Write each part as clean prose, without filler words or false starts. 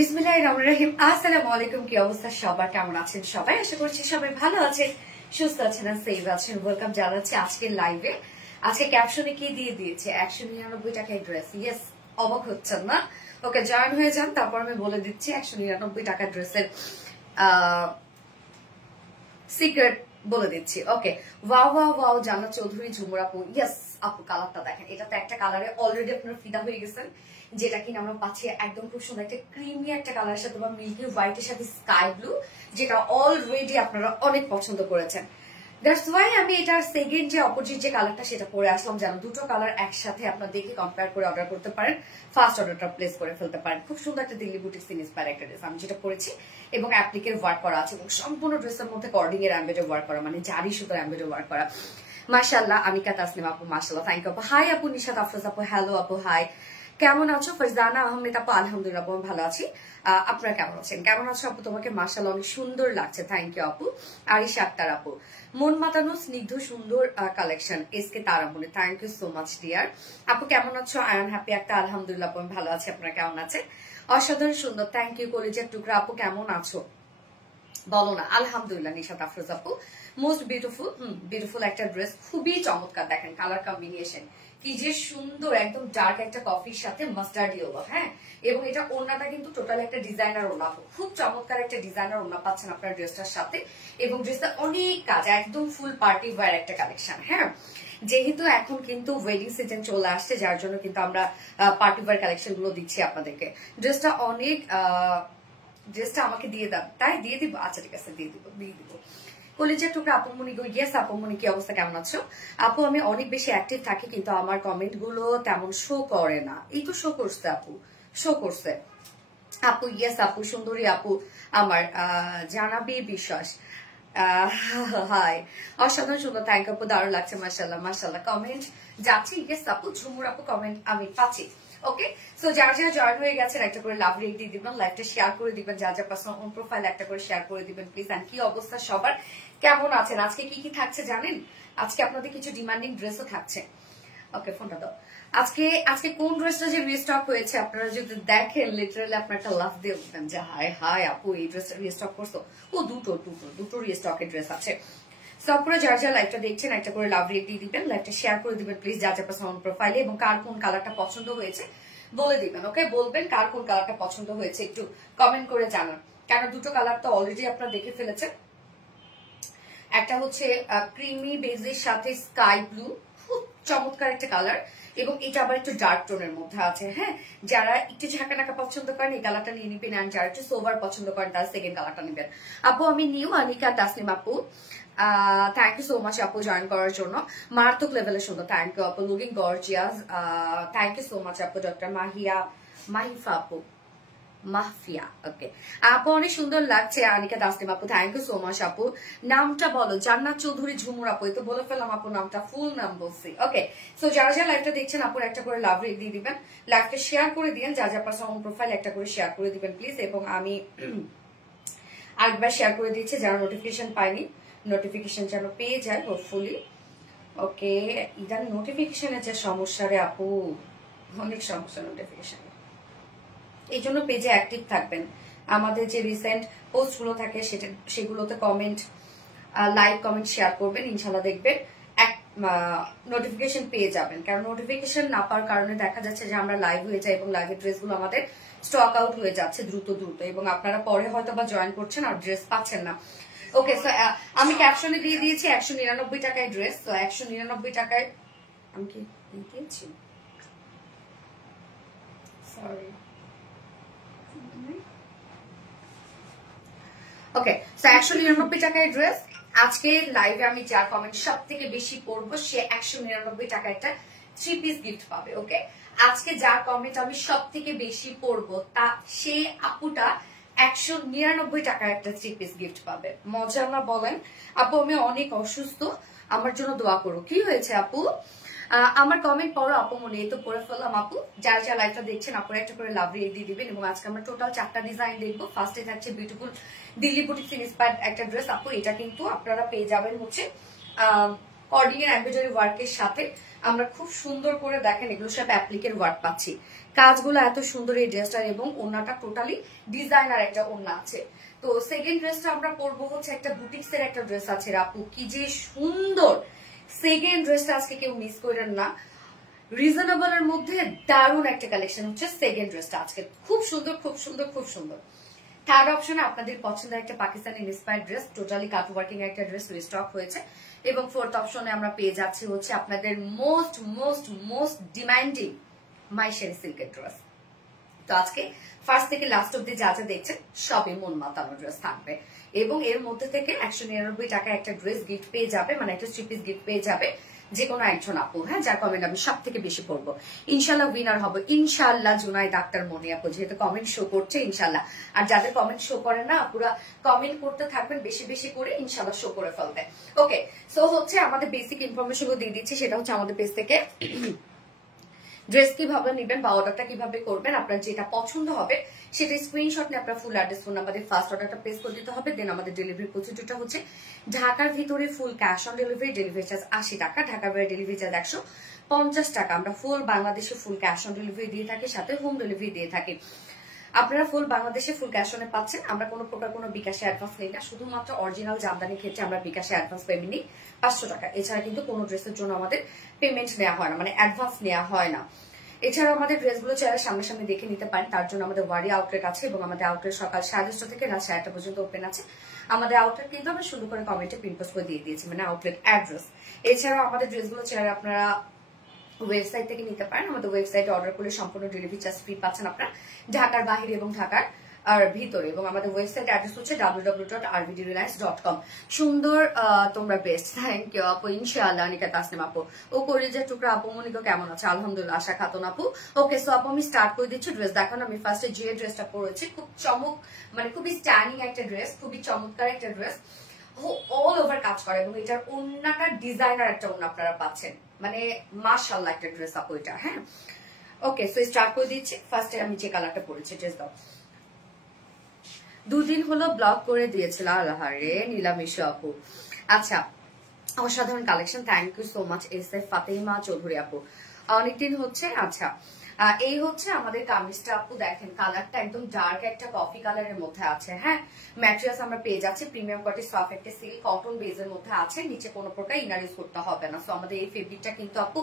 বিসমিল্লাহিররহমানিররহিম। আসসালামু আলাইকুম। কি অবস্থা সবার, কেমন আছেন সবাই? আশা করছি সবাই ভালো আছেন, সুস্থ আছেন আর সেভ আছেন। ওয়েলকাম জানাচ্ছি আজকের লাইভে। আজকে ক্যাপশনে কি দিয়ে দিয়েছে? 199 টাকায় ড্রেস। ইয়েস, অবাক হচ্ছেন না? ওকে, জয়েন হয়ে যান, তারপর আমি বলে দিচ্ছি 199 টাকা ড্রেসের সিক্রেট বলে দিচ্ছি। ওকে, ওয়াও ওয়াও ওয়াও, জান্নাত চৌধুরী, ঝুমুর আপু। ইয়েস আপু, কালারটা দেখেন, এটা তো একটা কালারে অলরেডি আপনারা ফিদা হয়ে গেছেন, যেটা কিনা আমরা পাচ্ছি একদম খুব সুন্দর একটা ক্রিমি একটা কালারের সাথে বা মিল্কি হোয়াইটের সাথে স্কাই ব্লু, যেটা অলরেডি আপনারা অনেক পছন্দ করেছেন। দ্যাটস ওয়াই আমি এটার সেকেন্ড যে অপোজিট যে কালারটা সেটা পরে আসলাম, যেন দুটো কালার একসাথে আপনার দেখে কম্পেয়ার করে অর্ডার করতে পারেন, ফার্স্ট অর্ডারটা প্লেস করে ফেলতে পারেন। খুব সুন্দর একটা দিল্লি বুটিক ইন্সপায়ার একটা ড্রেস আমি যেটা পরেছি, এবং অ্যাপ্লিকের ওয়ার্ক করা আছে, এবং সম্পূর্ণ ড্রেসের মধ্যে কর্ডিং এর এমব্রয়ডারি ওয়ার্ক করা, মানে জারি সুতার এমব্রয়ডারি ওয়ার্ক করা। মাশাআল্লাহ। আমিকা তাসনিম আপু, মাশাআল্লাহ, থ্যাংক ইউ আপু। হাই আপু, নিশাত আফরোজ আপু, হ্যালো আপু, হাই, কেমন আছো? ফারজানা আহমেদ আপু, আলহামদুলিল্লাহ আপু ভালো আছি। আপনারা কেমন আছেন? কেমন আছো আপু? তোমাকে মাশাআল্লাহ অনেক সুন্দর লাগছে, থ্যাংক ইউ আপু। আরিশা আক্তার আপু, মন মাতানো স্নিগ্ধ সুন্দর collection, SK Taramoni, thank you so much dear আপু। কেমন আছো? আয়ান হ্যাপি একটা, আলহামদুলিল্লাহ আপু ভালো আছি, আপনারা কেমন আছেন? অসাধারণ সুন্দর, থ্যাংক ইউ। কলিজার টুকরা আপু, কেমন আছো বলো না? আলহামদুলিল্লাহ। নিশাত আফরোজ আপু, মোস্ট বিউটিফুল, বিউটিফুল একটা ড্রেস, খুবই চমৎকার। দেখেন কালার কম্বিনেশন কি যে সুন্দর, একদম ডার্ক একটা কফির সাথে মাস্টার্ড ইয়েলো। হ্যাঁ, এবং এটা ওড়নাটা কিন্তু টোটাল একটা ডিজাইনার ওড়না, খুব চমৎকার একটা ডিজাইনার ওড়না পাচ্ছেন আপনার ড্রেসটার সাথে, এবং ড্রেসটা অনেক কাজ, একদম ফুল পার্টি ওয়্যার একটা কালেকশন। হ্যাঁ, যেহেতু এখন কিন্তু ওয়েডিং সিজন চলে আসছে, যার জন্য কিন্তু আমরা পার্টি ওয়্যার কালেকশন গুলো দিচ্ছি আপনাদেরকে। ড্রেসটা অনেক ড্রেসটা আমাকে দিয়ে দাও, তাই দিয়ে দিব। আচ্ছা ঠিক আছে, দিয়ে দিব। কলিজার টুকরা আপুমনি গো, ইয়েস আপুমনি, কি অবস্থা, কেমন আছো আপু? আমি অনেক বেশি অ্যাক্টিভ থাকি, কিন্তু আমার কমেন্ট গুলো তেমন শো করে না। এই তো শো করছে আপু, শো করছে আপু। ইয়েস আপু, সুন্দরী আপু আমার, জানাবি বিশ্বাস, হাই, অসাধারণ সুন্দর, থ্যাংক আপু, দারুণ লাগছে, মাশাআল্লাহ মাশাআল্লাহ। কমেন্ট যাচ্ছে, ইয়েস আপু, ঝুমুর আপু কমেন্ট আমি পাচ্ছি। ওকে, সো যারা যারা জয়েন হয়ে গেছেন একটা করে লাভ রেট দিয়ে দিবেন, লাইভটা শেয়ার করে দিবেন, যা যা পার্সোনাল ওন প্রোফাইল একটা করে শেয়ার করে দিবেন প্লিজ। এন্ড কি অবস্থা সবার, কেমন আছেন? আজকে কি কি থাকছে জানেন? আজকে আপনাদের কিছু ডিমান্ডিং ড্রেসও থাকছে। ওকে, ফোনটা দাও। আজকে কোন ড্রেসটা যে রিস্টক হয়েছে আপনারা যদি দেখেন, লিটারালি আপনার একটা লাভ দিয়ে উঠবেন যে হায় হায় আপু এই ড্রেসটা রিস্টক করছো। ও দুটো রিস্টকের ড্রেস আছে। সো আপনারা যারা যারা লাইভটা দেখছেন একটা করে লাভ রেট দিয়ে দিবেন, লাইভটা শেয়ার করে দিবেন প্লিজ, যা যা পার্সোনাল প্রোফাইলে, এবং কার কোন কালারটা পছন্দ হয়েছে বলে দিবেন। ওকে, বলবেন কার কোন কালারটা পছন্দ হয়েছে, একটু কমেন্ট করে জানান। কারণ দুটো কালার তো অলরেডি আপনারা দেখে ফেলেছেন। একটা হচ্ছে ক্রিমি বেজের সাথে স্কাই ব্লু, খুব চমৎকার একটা কালার, এবং এটা আবার একটু ডার্ক টোনের মধ্যে আছে। হ্যাঁ, যারা একটু ঝাঁকা নাকা পছন্দ করেন এই কালারটা নিয়ে নিবেন, আর যারা একটু সোভার পছন্দ করেন তারা সেকেন্ড কালারটা নেবেন। আপু আমি নিউ আনিকা তাসনিম আপু, থ্যাংক ইউ সো মাচ আপু জয়েন করার জন্য, মারাত্মক লেভেলের সুন্দর, থ্যাংক ইউ আপু, looking gorgeous, thank you so much আপু। ডক্টর মাহিফা আপু, মাহফিয়া, ওকে আপু অনেক সুন্দর লাগছে। আনিকা তাসনিম আপু, থ্যাংক ইউ সো মাচ আপু। নামটা বলো? জান্নাত চৌধুরী ঝুমুর আপু, এই তো বলে ফেললাম আপু নামটা, ফুল নাম বলছি। ওকে, সো যারা যারা লাইভটা দেখছেন আপুর একটা করে লাভ রেট দিয়ে দিবেন, লাইভটা শেয়ার করে দিবেন, যা যা পার্সোনাল প্রোফাইল একটা করে শেয়ার করে দিবেন প্লিজ। এবং আমি আরেকবার শেয়ার করে দিচ্ছি, যারা নোটিফিকেশন পাইনি নোটিফিকেশন যেন পেয়ে যায় হোপফুলি। ওকে, ইদান নোটিফিকেশনের যে সমস্যা রে আপু, অনেক সমস্যা নোটিফিকেশন, এই জন্য পেজে অ্যাক্টিভ থাকবেন। আমাদের যে রিসেন্ট পোস্ট গুলো থাকে সেগুলোতে কমেন্ট, লাইক কমেন্ট শেয়ার করবেন, ইনশাল্লাহ দেখবেন নোটিফিকেশন পেয়ে যাবেন। কারণ নোটিফিকেশন না পাওয়ার কারণে দেখা যাচ্ছে যে আমরা লাইভ হয়ে যাই, এবং লাইভের ড্রেসগুলো আমাদের স্টক আউট হয়ে যাচ্ছে দ্রুত, এবং আপনারা পরে হয়তো বা জয়েন করছেন আর ড্রেস পাচ্ছেন না। ওকে, সো আমি ক্যাপশনে দিয়ে দিয়েছি 199 টাকায় ড্রেস। তো 199 টাকায় আমি কি দিয়েছি, সরি। ওকে, সো 199 টাকায় ড্রেস। আজকে লাইভে আমি যার কমেন্ট সব থেকে বেশি পড়বো সে 199 টাকা একটা 3 পিস গিফট পাবে। ওকে, আজকে যার কমেন্ট আমি সব থেকে বেশি পড়বো তা সে আপুটা 199 টাকার একটা 3 পিস গিফট পাবে। মজা না বলেন? আপু আমি অনেক অসুস্থ, আমার জন্য দোয়া করো। কি হয়েছে আপু? আমার কমেন্ট পড়ো আপু, মনে এই তো পড়ে ফেললাম আপু। যারা যারা লাইভটা দেখছেন আপুরা একটা করে লাভ রেট দিয়ে দিবেন। এবং আজকে আমরা টোটাল 4টা ডিজাইন দেখবো। ফার্স্টে থাকছে বিউটিফুল দিল্লি বুটিক্স ইন্সপায়ার্ড একটা ড্রেস আপু। এটা কিন্তু আপনারা পেয়ে যাবেন হচ্ছে কর্ডিং এর এমব্রয়ডারি ওয়ার্কের সাথে। আমরা খুব সুন্দর করে দেখেন এগুলো সব অ্যাপ্লিকের ওয়ার্ক পাচ্ছি, কাজগুলো এত সুন্দর এই ড্রেসটার, এবং ওড়নাটা টোটালি ডিজাইনার একটা ওড়না আছে। তো সেকেন্ড ড্রেসটা আমরা পরবো হচ্ছে একটা বুটিক্স এর একটা ড্রেস আছে আপু, কি যে সুন্দর। সেকেন্ড ড্রেসটা আজকে কেউ মিস করেন না, রিজনেবল এর মধ্যে দারুণ একটা কালেকশন হচ্ছে সেকেন্ড ড্রেসটা আজকে, খুব সুন্দর খুব সুন্দর খুব সুন্দর। থার্ড অপশনে আপনাদের পছন্দের একটা পাকিস্তানি ইন্সপায়ার্ড ড্রেস, টোটালি কাট ওয়ার্কিং একটা ড্রেস রিস্টক হয়েছে। এবং ফোর্থ অপশনে আমরা পেয়ে যাচ্ছি হচ্ছে আপনাদের মোস্ট মোস্ট মোস্ট ডিমান্ডিং মাইশের সিল্কের ড্রেস। তো আজকে ফার্স্ট থেকে লাস্ট অব্দি যা যা দেখছেন সবই মন মাতানো ড্রেস থাকবে। এবং এর মধ্যে থেকে 199 টাকা একটা ড্রেস গিফট পেয়ে যাবে, মানে একটা 3 পিস গিফট পেয়ে যাবে যে কোনো একজন আপু। হ্যাঁ, যার কমেন্ট আমি সব থেকে বেশি পড়বো। ইনশাল্লাহ উইনার হবে ইনশাল্লাহ জুনাইদ আক্তার মনি আপু, যেহেতু কমেন্ট শো করছে ইনশাল্লাহ। আর যাদের কমেন্ট শো করে না পুরা কমেন্ট করতে থাকবেন বেশি বেশি করে, ইনশাল্লাহ শো করে ফেলবে। ওকে, সো হচ্ছে আমাদের বেসিক ইনফরমেশন গুলো দিয়ে দিচ্ছি, সেটা হচ্ছে আমাদের পেজ থেকে ড্রেস কিভাবে নেবেন বা অর্ডারটা কিভাবে করবেন, আপনার যেটা পছন্দ হবে সেটা স্ক্রিনশট নিয়ে আপনার ফুল অ্যাড্রেস ফোন নাম্বার দিয়ে ফার্স্ট অর্ডারটা প্লেস করে দিতে হবে। দেন আমাদের ডেলিভারি প্রসিডিউরটা হচ্ছে ঢাকার ভিতরে full cash on delivery, delivery charge 80 টাকা, ঢাকার বাইরে ডেলিভারি চার্জ 150 টাকা। আমরা ফুল বাংলাদেশে ফুল ক্যাশ অন ডেলিভারি দিয়ে থাকি, সাথে হোম ডেলিভারি দিয়ে থাকি। আপনারা ফুল বাংলাদেশে ফুল ক্যাশ অনে পাচ্ছেন। আমরা কোনো প্রকার কোনো বিকাশে অ্যাডভান্স নেই না, শুধুমাত্র অরিজিনাল জামদানির ক্ষেত্রে আমরা বিকাশে অ্যাডভান্স পেমেন্ট নিই 500 টাকা। এছাড়া কিন্তু কোনো ড্রেসের জন্য আমাদের পেমেন্ট নেওয়া হয় না, মানে অ্যাডভান্স নেওয়া হয় না। এছাড়াও আমাদের ড্রেসগুলো চাইলে সামনাসামনি দেখে নিতে পারেন, তার জন্য আমাদের ওয়ারি আউটলেট আছে এবং আমাদের আউটলেট সকাল 10:30 থেকে রাত 1:30 পর্যন্ত ওপেন আছে। আমাদের আউটলেট কিন্তু আমরা সুন্দর করে কমেন্টে পিন পোস্ট করে দিয়ে দিয়েছি, মানে আউটলেট অ্যাড্রেস। এছাড়াও আমাদের ড্রেসগুলো চাইলে আপনারা ওয়েবসাইট থেকে নিতে পারেন। আমাদের ওয়েবসাইটে অর্ডার করলে সম্পূর্ণ ডেলিভারি চার্জ ফ্রি পাচ্ছেন আপনারা ঢাকার বাহিরে এবং ঢাকার আর ভিতরে। এবং আমাদের ওয়েবসাইট অ্যাড্রেস হচ্ছে www.rvdreliance.com। সুন্দর, তোমরা বেস্ট, থ্যাংক ইউ আপু। ইনশাআল্লাহ অনিকা তাসনিম আপু, ও কলিজার টুকরা আপু মনিকা কেমন আছে? আলহামদুলিল্লাহ। আশা খাতুন আপু, ওকে। সো আপু আমি স্টার্ট করে দিচ্ছি ড্রেস দেখানো। আমি ফার্স্টে যে ড্রেসটা পরেছি খুব চমক, মানে খুবই স্ট্যান্ডিং একটা ড্রেস, খুবই চমৎকার একটা ড্রেস, অল ওভার কাজ করে এবং এটার ওন্নাটা ডিজাইনার একটা ওন্না আপনারা পাচ্ছেন, মানে মাশাআল্লাহ একটা ড্রেস আপু এটা। হ্যাঁ, ওকে, সো স্টার্ট করে দিচ্ছি। ফার্স্টে আমি যে কালারটা পরেছি, ড্রেস দাও। দুদিন হলো ব্লক করে দিয়েছিল, আল্লাহরে নীলামিশু আপু। আচ্ছা, অসাধারণ collection, thank you so much S F Fatema Chowdhury আপু, অনেকদিন হচ্ছে। আচ্ছা, এই হচ্ছে আমাদের কামিজটা আপু, দেখেন কালারটা একদম ডার্ক একটা কফি কালারের মধ্যে আছে। হ্যাঁ, ম্যাটেরিয়ালস আমরা পেয়ে যাচ্ছি প্রিমিয়াম কোয়ালিটি সফট একটা সিল্ক কটন বেজের মধ্যে আছে, নিচে কোনো প্রকার ইনার ইউজ করতে হবে না। সো আমাদের এই ফেব্রিকটা কিন্তু আপু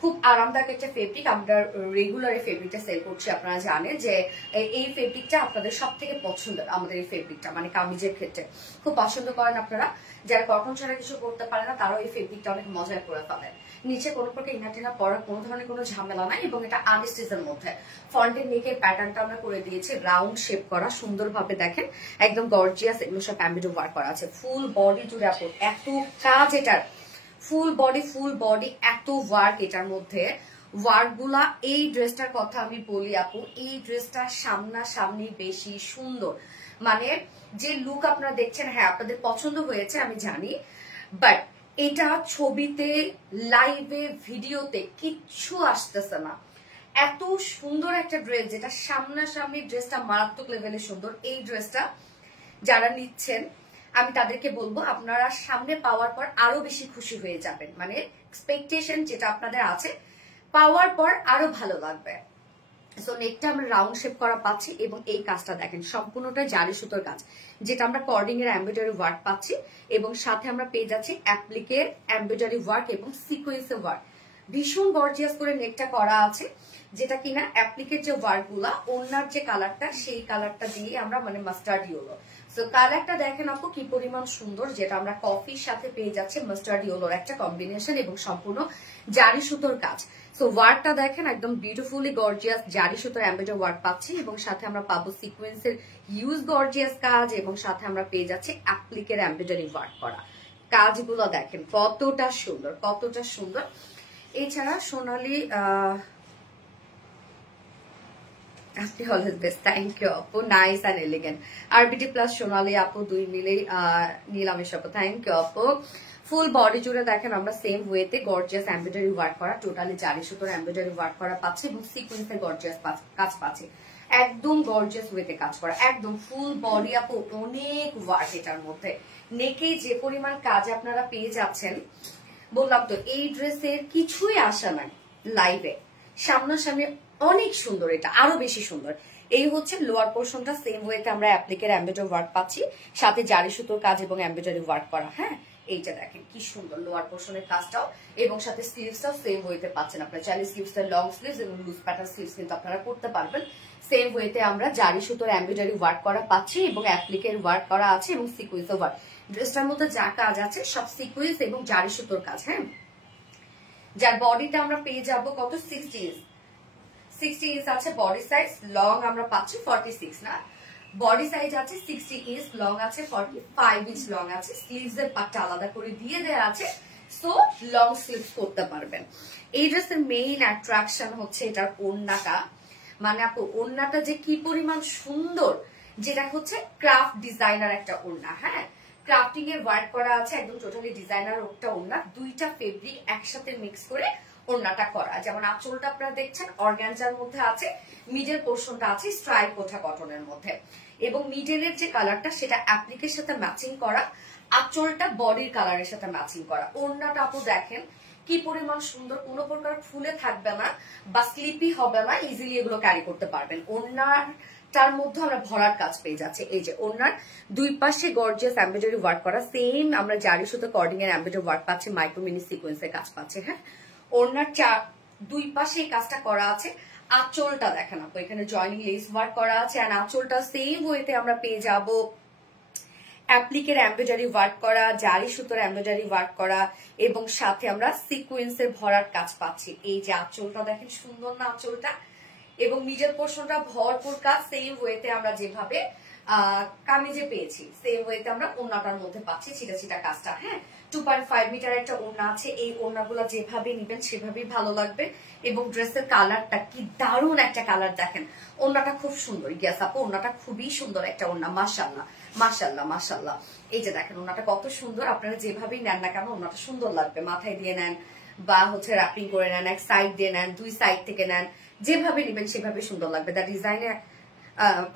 খুব আরামদায়ক একটা ফেব্রিক, আমরা রেগুলার এই ফেব্রিকটা সেল করছি। আপনারা জানেন যে এই ফেব্রিকটা আপনাদের সব থেকে পছন্দের, আমাদের এই ফেব্রিকটা মানে কামিজের ক্ষেত্রে খুব পছন্দ করেন আপনারা। যারা কটন ছাড়া কিছু করতে পারে না তারাও এই ফেব্রিকটা অনেক মজায় করে ফেলেন। নিচে কোনো প্রকার ইনার টিনা পরার কোনো ধরনের কোনো ঝামেলা নাই এবং এটা আনস্টিচের মধ্যে। ফ্রন্টের নেকের প্যাটার্নটা আমরা করে দিয়েছি রাউন্ড শেপ করা, সুন্দরভাবে দেখেন একদম গর্জিয়াস, এগুলো সব এমব্রয়ডারি ওয়ার্ক করা আছে ফুল বডি জুড়ে। আপু এত কাজ এটার, ফুল বডি এত ওয়ার্ক এটার মধ্যে। ওয়ার্ক গুলা, এই ড্রেসটার কথা আমি বলি আপু, এই ড্রেসটা সামনাসামনি বেশি সুন্দর, মানে যে লুক আপনারা দেখছেন, হ্যাঁ আপনাদের পছন্দ হয়েছে আমি জানি, বাট এটা ছবিতে লাইভে ভিডিওতে কিচ্ছু আসতেছে না। এত সুন্দর একটা ড্রেস, যেটা সামনাসামনি ড্রেসটা মারাত্মক লেভেলে সুন্দর। এই ড্রেসটা যারা নিচ্ছেন আমি তাদেরকে বলবো আপনারা সামনে পাওয়ার পর আরো বেশি খুশি হয়ে যাবেন, মানে এক্সপেকটেশন যেটা আপনাদের আছে পাওয়ার পর আরো ভালো লাগবে। সো নেকটা আমরা রাউন্ড শেপ করা পাচ্ছি এবং এই কাজটা দেখেন সম্পূর্ণটা জারি সুতোর কাজ, যেটা আমরা কর্ডিং এর এমব্রয়ডারি ওয়ার্ক পাচ্ছি এবং সাথে আমরা পেয়ে যাচ্ছি অ্যাপ্লিকের এমব্রয়ডারি ওয়ার্ক এবং সিকোয়েন্সের ওয়ার্ক। ভীষণ গর্জিয়াস করে নেকটা করা আছে, যেটা কিনা অ্যাপ্লিকের যে ওয়ার্ক গুলা, ওনার যে কালারটা সেই কালারটা দিয়ে আমরা, মানে মাস্টার্ড ইয়েলো। সো কালারটা দেখেন আপু কি পরিমাণ সুন্দর, যেটা আমরা কফির সাথে পেয়ে যাচ্ছি মাস্টার্ড ইয়েলোর একটা কম্বিনেশন এবং সম্পূর্ণ জারি সুতোর কাজ। সো ওয়ার্কটা দেখেন একদম বিউটিফুলি গর্জিয়াস জারি সুতোর এমব্রয়ডারি ওয়ার্ক পাচ্ছি এবং সাথে আমরা পাবো সিকোয়েন্সের ইউজ গর্জিয়াস কাজ এবং সাথে আমরা পেয়ে যাচ্ছি অ্যাপ্লিকের এমব্রয়ডারি ওয়ার্ক করা। কাজগুলো দেখেন কতটা সুন্দর, কতটা সুন্দর। এছাড়া সোনালি আপনি অলওয়েজ বেস্ট, থ্যাংক ইউ আপু, nice and elegant. RBT plus Sonali আপু দুই মিলেই নিলামেশ আপু, থ্যাংক ইউ আপু। ফুল বডি জুড়ে দেখেন আমরা সেম ওয়েতে গর্জিয়াস এমব্রয়ডারি ওয়ার্ক করা, টোটালি জারি সুতোর এমব্রয়ডারি ওয়ার্ক করা পাচ্ছি এবং সিকোয়েন্সের গর্জিয়াস কাজ পাচ্ছি, একদম গর্জিয়াস ওয়েতে কাজ করা, একদম ফুল বডি আপু অনেক ওয়ার্ক এটার মধ্যে। নেকে যে পরিমাণ কাজ আপনারা পেয়ে যাচ্ছেন, বললাম তো এই ড্রেসের কিছুই আসা নাই লাইভে, সামনাসামনি অনেক সুন্দর, এটা আরো বেশি সুন্দর। এই হচ্ছে লোয়ার পোর্শনটা, সেম ওয়েতে আমরা অ্যাপ্লিকের এমব্রয়ডারি ওয়ার্ক পাচ্ছি, সাথে জারি সুতোর কাজ এবং এমব্রয়ডারি ওয়ার্ক করা। হ্যাঁ, এইটা দেখেন কি সুন্দর লোয়ার পোর্শনের কাজটাও, এবং সাথে স্লিভসটাও সেম ওয়েতে পাচ্ছেন আপনারা। চাইলে স্লিভসটা লং স্লিভস এবং লুজ প্যাটার্ন স্লিভস কিন্তু আপনারা করতে পারবেন। সেম ওয়েতে আমরা জারি সুতোর এমব্রয়ডারি ওয়ার্ক করা পাচ্ছি এবং অ্যাপ্লিকের ওয়ার্ক করা আছে এবং সিকুয়েন্সের ওয়ার্ক। ড্রেসটার মধ্যে যা কাজ আছে সব সিকুয়েন্স এবং জারি সুতোর কাজ। হ্যাঁ, যার বডিতে আমরা পেয়ে যাব কত 60 ইঞ্চ আছে বডি সাইজ, লং আমরা পাচ্ছি 46 না, বডি সাইজ আছে 60 ইঞ্চ, লং আছে 45 ইঞ্চ লং আছে, স্লিভস এর পাটটা আলাদা করে দিয়ে দেওয়া আছে, সো লং স্লিভস করতে পারবেন। এই ড্রেসের মেইন অ্যাট্রাকশন হচ্ছে এটার ওড়নাটা, মানে আপু ওড়নাটা যে কি পরিমাণ সুন্দর, যেটা হচ্ছে ক্রাফট ডিজাইনার একটা ওড়না। হ্যাঁ, ক্রাফটিং এর ওয়ার্ক করা আছে, একদম টোটালি ডিজাইনার একটা ওড়না, দুইটা ফেব্রিক একসাথে মিক্স করে ওড়নাটা করা। যেমন আঁচলটা আপনারা দেখছেন অর্গানজার মধ্যে আছে, মিডল পোর্শনটা আছে স্ট্রাইপ কোঠা কটনের মধ্যে, এবং মিডলের যে কালারটা সেটা অ্যাপ্লিকের সাথে ম্যাচিং করা, আঁচলটা বডির কালারের সাথে ম্যাচিং করা। ওড়নাটা আপু দেখেন কি পরিমাণ সুন্দর, কোনো প্রকার ফুলে থাকবে না বা স্লিপি হবে না, ইজিলি এগুলো ক্যারি করতে পারবেন। ওড়নার তার মধ্যে আমরা ভরার কাজ পেয়ে যাচ্ছে। এই যে ওড়নার দুই পাশে গর্জিয়াস এমব্রয়ডারি ওয়ার্ক করা, সেম আমরা জারি সুতো কর্ডিং এর এমব্রয়ডারি ওয়ার্ক পাচ্ছি, মাইক্রো মিনি সিকোয়েন্সের কাজ পাচ্ছে। হ্যাঁ, ওড়নার দুই পাশে এই কাজটা করা আছে। আঁচলটা দেখেন আপু এখানে জয়নিং লেস ওয়ার্ক করা আছে, আর আঁচলটা সেম ওয়েতে আমরা পেয়ে যাব অ্যাপ্লিকের এমব্রয়ডারি ওয়ার্ক করা, জারি সুতোর এমব্রয়ডারি ওয়ার্ক করা, এবং সাথে আমরা সিকোয়েন্সের ভরার কাজ পাচ্ছি। এই যে আঁচলটা দেখেন সুন্দর না আঁচলটা, এবং মিডল পোর্শনটা ভরপুর কাজ, সেম ওয়েতে আমরা যেভাবে কামিজে পেয়েছি সেম ওয়েতে আমরা ওড়নাটার মধ্যে পাচ্ছি ছিটা ছিটা কাজটা। হ্যাঁ, 2.5 মিটার একটা ওড়না আছে, এই ওড়নাগুলো যেভাবে নিবেন সেভাবেই ভালো লাগবে। এবং ড্রেসের কালারটা কি দারুণ একটা কালার দেখেন, ওড়নাটা খুব সুন্দর। ইয়েস আপু ওড়নাটা খুবই সুন্দর একটা ওড়না, মাশাআল্লাহ মাশাআল্লাহ মাশাআল্লাহ। এই যে দেখেন ওড়নাটা কত সুন্দর, আপনারা যেভাবেই নেন না কেন ওড়নাটা সুন্দর লাগবে। মাথায় দিয়ে নেন বা হচ্ছে র্যাপিং করে নেন, এক সাইড দিয়ে নেন, দুই সাইড থেকে নেন, যেভাবে নিবেন সেভাবে সুন্দর লাগবে। দ্য ডিজাইনে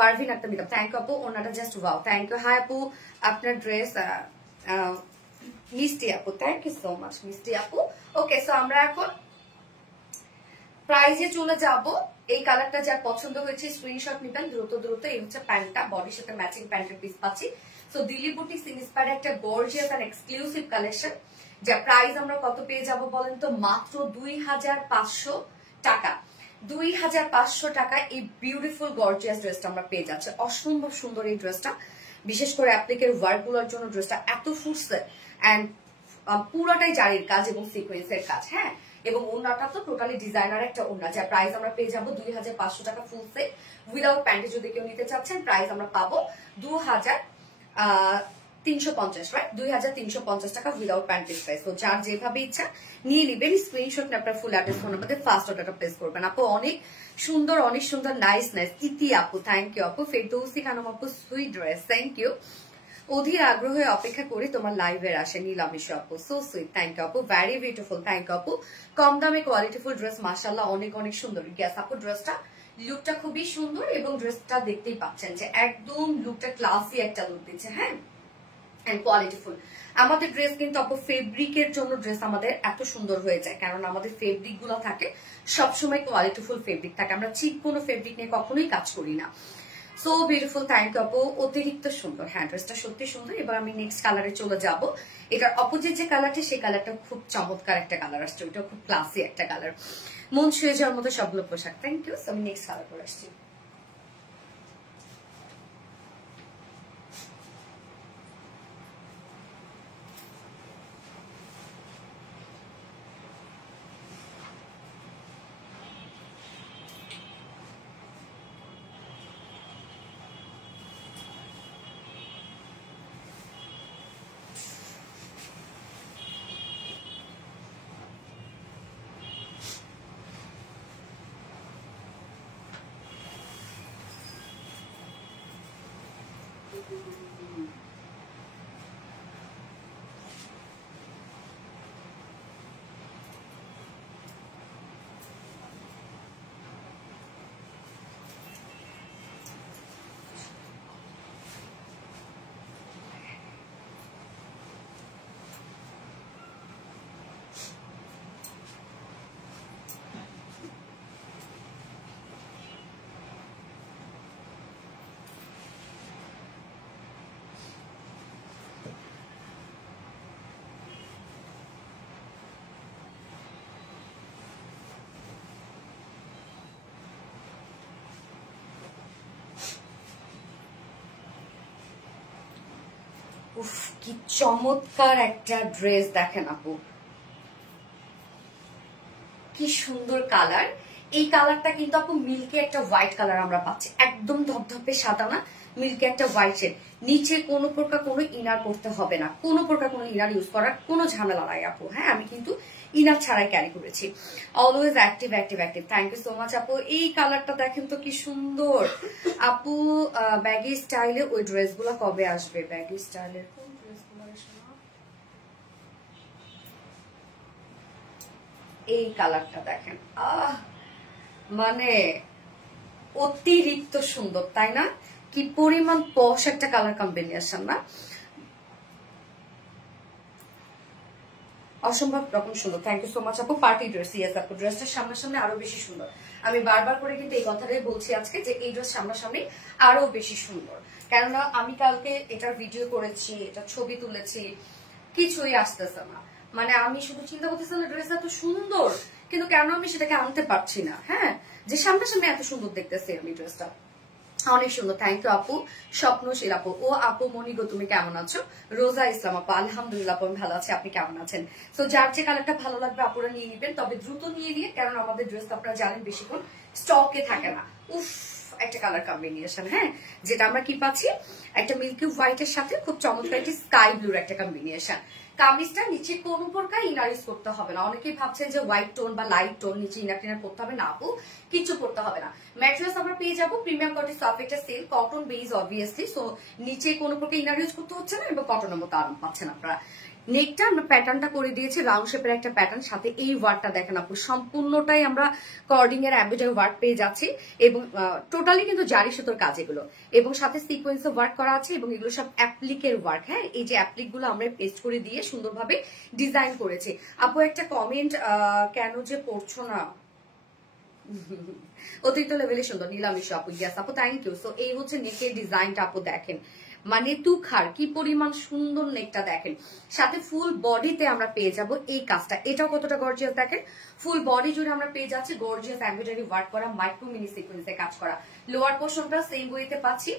পারভিন একটা মিলাম, থ্যাংক ইউ আপু, ওনাটা just wow, thank you. Hi আপু আপনার ড্রেস মিষ্টি আপু, থ্যাংক ইউ সো মাচ মিষ্টি আপু। ওকে, সো আমরা এখন প্রাইজে চলে যাব। এই কালারটা যার পছন্দ হয়েছে স্ক্রিনশট নিবেন দ্রুত দ্রুত। এই হচ্ছে প্যান্টটা, বডির সাথে ম্যাচিং প্যান্টের পিস পাচ্ছি। সো দিল্লি বুটিক্স ইন্সপায়ার্ড একটা গর্জিয়াস এন্ড এক্সক্লুসিভ কালেকশন, যার প্রাইস আমরা কত পেয়ে যাব বলেন তো, মাত্র 2500 টাকা। 2500 টাকা এই বিউটিফুল গর্জিয়াস ড্রেসটা আমরা পেয়ে যাচ্ছে। অসম্ভব সুন্দর এই ড্রেসটা, বিশেষ করে অ্যাপ্লিকের ওয়ার্ক গুলোর জন্য ড্রেসটা এত ফুটছে, এন্ড পুরোটাই জারির কাজ এবং সিকোয়েন্সের কাজ। হ্যাঁ, এবং ওড়নাটা তো টোটালি ডিজাইনার একটা ওড়না, যার প্রাইস আমরা পেয়ে যাবো 2500 টাকা ফুল সেট উইদাউট প্যান্টে। যদি কেউ নিতে চাচ্ছেন প্রাইস আমরা পাবো 2350, রাইট, 2350 টাকা উইদাউট প্যান্টের প্রাইস। তো যার যেভাবে ইচ্ছা নিয়ে নিবেন, স্ক্রিনশট নিয়ে আপনার full address phone number first অর্ডারটা প্লেস করবেন। আপু অনেক সুন্দর নাইস নাইস। ইতি আপু থ্যাংক ইউ আপু। ফেরদৌসি খানম আপু সুইট ড্রেস, থ্যাংক ইউ। অধীর আগ্রহে অপেক্ষা করি তোমার লাইভের আসে নীলামিশু আপু, সো সুইট, থ্যাংক ইউ আপু, ভ্যারি বিউটিফুল, থ্যাংক ইউ আপু। কম দামে কোয়ালিটিফুল ড্রেস, মাশাআল্লাহ অনেক অনেক সুন্দর। গ্যাস আপু ড্রেসটা লুকটা খুবই সুন্দর, এবং ড্রেসটা দেখতেই পাচ্ছেন যে একদম লুকটা ক্লাসি একটা লুক দিচ্ছে। হ্যাঁ, এন্ড কোয়ালিটিফুল। আমাদের ড্রেস কিন্তু আপু ফেব্রিকের জন্য ড্রেস আমাদের এত সুন্দর হয়ে যায়, কারণ আমাদের ফেব্রিক গুলো থাকে সবসময় কোয়ালিটিফুল ফেব্রিক থাকে, আমরা চিপ কোনো ফেব্রিক নিয়ে কখনোই কাজ করি না। সো বিউটিফুল, থ্যাংক ইউ আপু, অতিরিক্ত সুন্দর। হ্যাঁ, ড্রেসটা সত্যি সুন্দর। এবার আমি নেক্সট কালারে চলে যাব। এটার অপোজিট যে কালারটা, সেই কালারটা খুব চমৎকার একটা কালার আসছে, ওইটা খুব ক্লাসি একটা কালার, মন ছুঁয়ে যাওয়ার মতো সবগুলো পোশাক। Thank you. আমি নেক্সট কালার করে আসছি। উফ কি চমৎকার একটা ড্রেস দেখেন আপু, কি সুন্দর কালার। এই কালারটা কিন্তু আপু মিল্কে একটা হোয়াইট কালার আমরা পাচ্ছি, একদম ধপধপে সাদা না, মিল্কে একটা হোয়াইট শেড। নিচে কোনো প্রকার কোনো ইনার করতে হবে না, কোনো প্রকার কোনো ইনার ইউজ করার কোনো ঝামেলা নাই আপু। হ্যাঁ, আমি কিন্তু ইনার ছাড়াই ক্যারি করেছি। Always active active active. Thank you so much আপু। এই কালারটা দেখেন তো কি সুন্দর আপু। ব্যাগি স্টাইলে ওই ড্রেসগুলো কবে আসবে? ব্যাগি স্টাইলের কোন ড্রেসগুলো আসবে? এই কালারটা দেখেন, মানে অতিরিক্ত সুন্দর, তাই না? কি পরিমাণ পশ একটা কালার কম্বিনেশন না, অসম্ভব রকম সুন্দর। থ্যাংক ইউ সো মাচ আপু। পার্টি ড্রেস, ইয়েস আপু, ড্রেসটা সামনাসামনি আরো বেশি সুন্দর। আমি বারবার করে কিন্তু এই কথাটাই বলছি আজকে যে এই ড্রেস সামনাসামনি আরো বেশি সুন্দর, কেননা আমি কালকে এটার ভিডিও করেছি, এটা ছবি তুলেছি, কিছুই আসতেছে না। মানে আমি শুধু চিন্তা করতেছিলাম ড্রেসটা এত সুন্দর, কিন্তু কেন আমি সেটাকে আনতে পারছি না। হ্যাঁ, যে সামনাসামনি এত সুন্দর দেখতেছি আমি ড্রেসটা, অনেক সুন্দর। থ্যাংক ইউ আপু। স্বপ্নশীল আপু, ও আপু মনিগো তুমি কেমন আছো? রোজা ইসলাম আপু, আলহামদুলিল্লাহ আপু আমি ভালো আছি, আপনি কেমন আছেন? তো যার যে কালারটা ভালো লাগবে আপুরা নিয়ে নিবেন, তবে দ্রুত নিয়ে নিয়ে, কারণ আমাদের ড্রেস আপনারা জানেন বেশিক্ষণ স্টকে থাকে না। উফ একটা কালার কম্বিনেশন, হ্যাঁ, যেটা আমরা কি পাচ্ছি, একটা মিল্কি হোয়াইটের সাথে খুব চমৎকার একটি স্কাই ব্লুর একটা কম্বিনেশন। কামিজটা নিচে কোন প্রকার ইনার ইউজ করতে হবে না। অনেকেই ভাবছেন যে হোয়াইট টোন বা লাইট টোন নিচে ইনার টিনার করতে হবে না আপু, কিছু করতে হবে না। ম্যাটেরিয়ালস আমরা পেয়ে যাবো প্রিমিয়াম কোয়ালিটি সফট একটা silk cotton base obviously, so নিচে কোনো প্রকার ইনার ইউজ করতে হচ্ছে না এবং কটনের মতো আরাম পাচ্ছেন আপনারা। নেকটা আমরা প্যাটার্নটা করে দিয়েছি রাউন্ড শেপের একটা প্যাটার্ন, সাথে এই ওয়ার্কটা দেখেন আপু, সম্পূর্ণটাই আমরা কর্ডিং এর এমব্রয়ডারি ওয়ার্ক পেয়ে যাচ্ছি এবং টোটালি কিন্তু জারি সুতোর কাজ এগুলো, এবং সাথে সিকোয়েন্সে ওয়ার্ক করা আছে এবং এগুলো সব অ্যাপ্লিকের ওয়ার্ক। হ্যাঁ, এই যে অ্যাপ্লিক গুলো আমরা পেস্ট করে দিয়ে সুন্দরভাবে ডিজাইন করেছি। আপু একটা কমেন্ট, কেন যে পড়ছো না, অতিরিক্ত লেভেলে সুন্দর। নীলামিশ আপু, ইয়াস আপু থ্যাংক ইউ। সো এই হচ্ছে নেকের ডিজাইনটা আপু, দেখেন মানে তুখার কি পরিমাণ সুন্দর নেকটা দেখেন, সাথে ফুল বডিতে আমরা পেয়ে যাব এই কাজটা, এটাও কতটা গর্জিয়াস দেখেন। ফুল বডি জুড়ে আমরা পেয়ে যাচ্ছি গর্জিয়াস এমব্রয়ডারি ওয়ার্ক করা, মাইক্রো মিনি সিকোয়েন্সে কাজ করা। লোয়ার পোর্শনটা সেম ওয়েতে পাচ্ছি,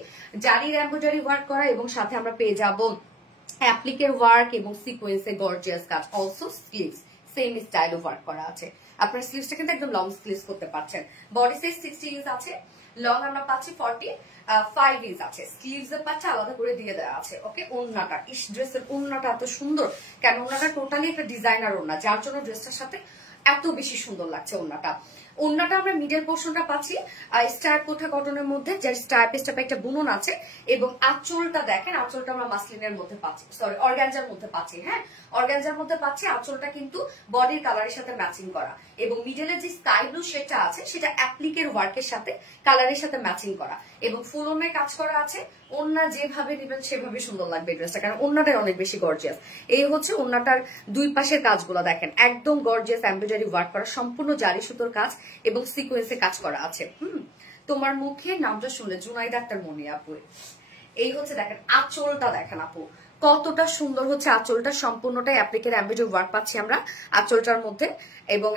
জারির এমব্রয়ডারি ওয়ার্ক করা, এবং সাথে আমরা পেয়ে যাব অ্যাপ্লিকের ওয়ার্ক এবং সিকোয়েন্সে গর্জিয়াস কাজ। Also sleeves same style work করা আছে। আপনার স্লিভসটা কিন্তু একদম লং স্লিভস করতে পারছেন। বডি সাইজ 60 ইঞ্চ আছে, লং আমরা পাচ্ছি 45 ইঞ্চ আছে, স্লিভস এর পাচ্ছি আলাদা করে দিয়ে দেওয়া আছে। ওকে, ওড়নাটা, ইস ড্রেসের ওড়নাটা এত সুন্দর, কেন ওড়নাটা টোটালি একটা ডিজাইনার ওড়না, যার জন্য ড্রেসটার সাথে এত বেশি সুন্দর লাগছে ওড়নাটা। ওড়নাটা আমরা মিডল পোর্শনটা পাচ্ছি স্ট্রাইপ কোঠা কটনের মধ্যে, যার স্ট্রাইপে একটা বুনন আছে, এবং আঁচলটা দেখেন, আঁচলটা আমরা মাসলিনের মধ্যে পাচ্ছি, সরি অর্গানজার মধ্যে পাচ্ছি। হ্যাঁ, অর্গানজার মধ্যে পাচ্ছি। আঁচলটা কিন্তু বডির কালারের সাথে ম্যাচিং করা, এবং মিডলের যে স্কাই ব্লু শেডটা আছে সেটা অ্যাপ্লিকের ওয়ার্কের সাথে কালারের সাথে ম্যাচিং করা, এবং ফুল ওড়নায় কাজ করা আছে। ওড়না যেভাবে নেবেন সেভাবে সুন্দর লাগবে ড্রেসটা, কারণ ওড়নাটার অনেক বেশি গর্জিয়াস। এই হচ্ছে ওড়নাটার দুই পাশের কাজগুলো দেখেন, একদম গর্জিয়াস এমব্রয়ডারি ওয়ার্ক করা, সম্পূর্ণ জারি সুতোর কাজ এবং সিকোয়েন্সে কাজ করা আছে। তোমার মুখে নামটা শুনলে জুনাইদ আক্তার মনি আপু। এই হচ্ছে দেখেন আঁচলটা দেখেন আপু, কতটা সুন্দর হচ্ছে আঁচলটা, সম্পূর্ণটাই অ্যাপ্লিকের এমব্রয়ডারি ওয়ার্ক পাচ্ছি আমরা আঁচলটার মধ্যে, এবং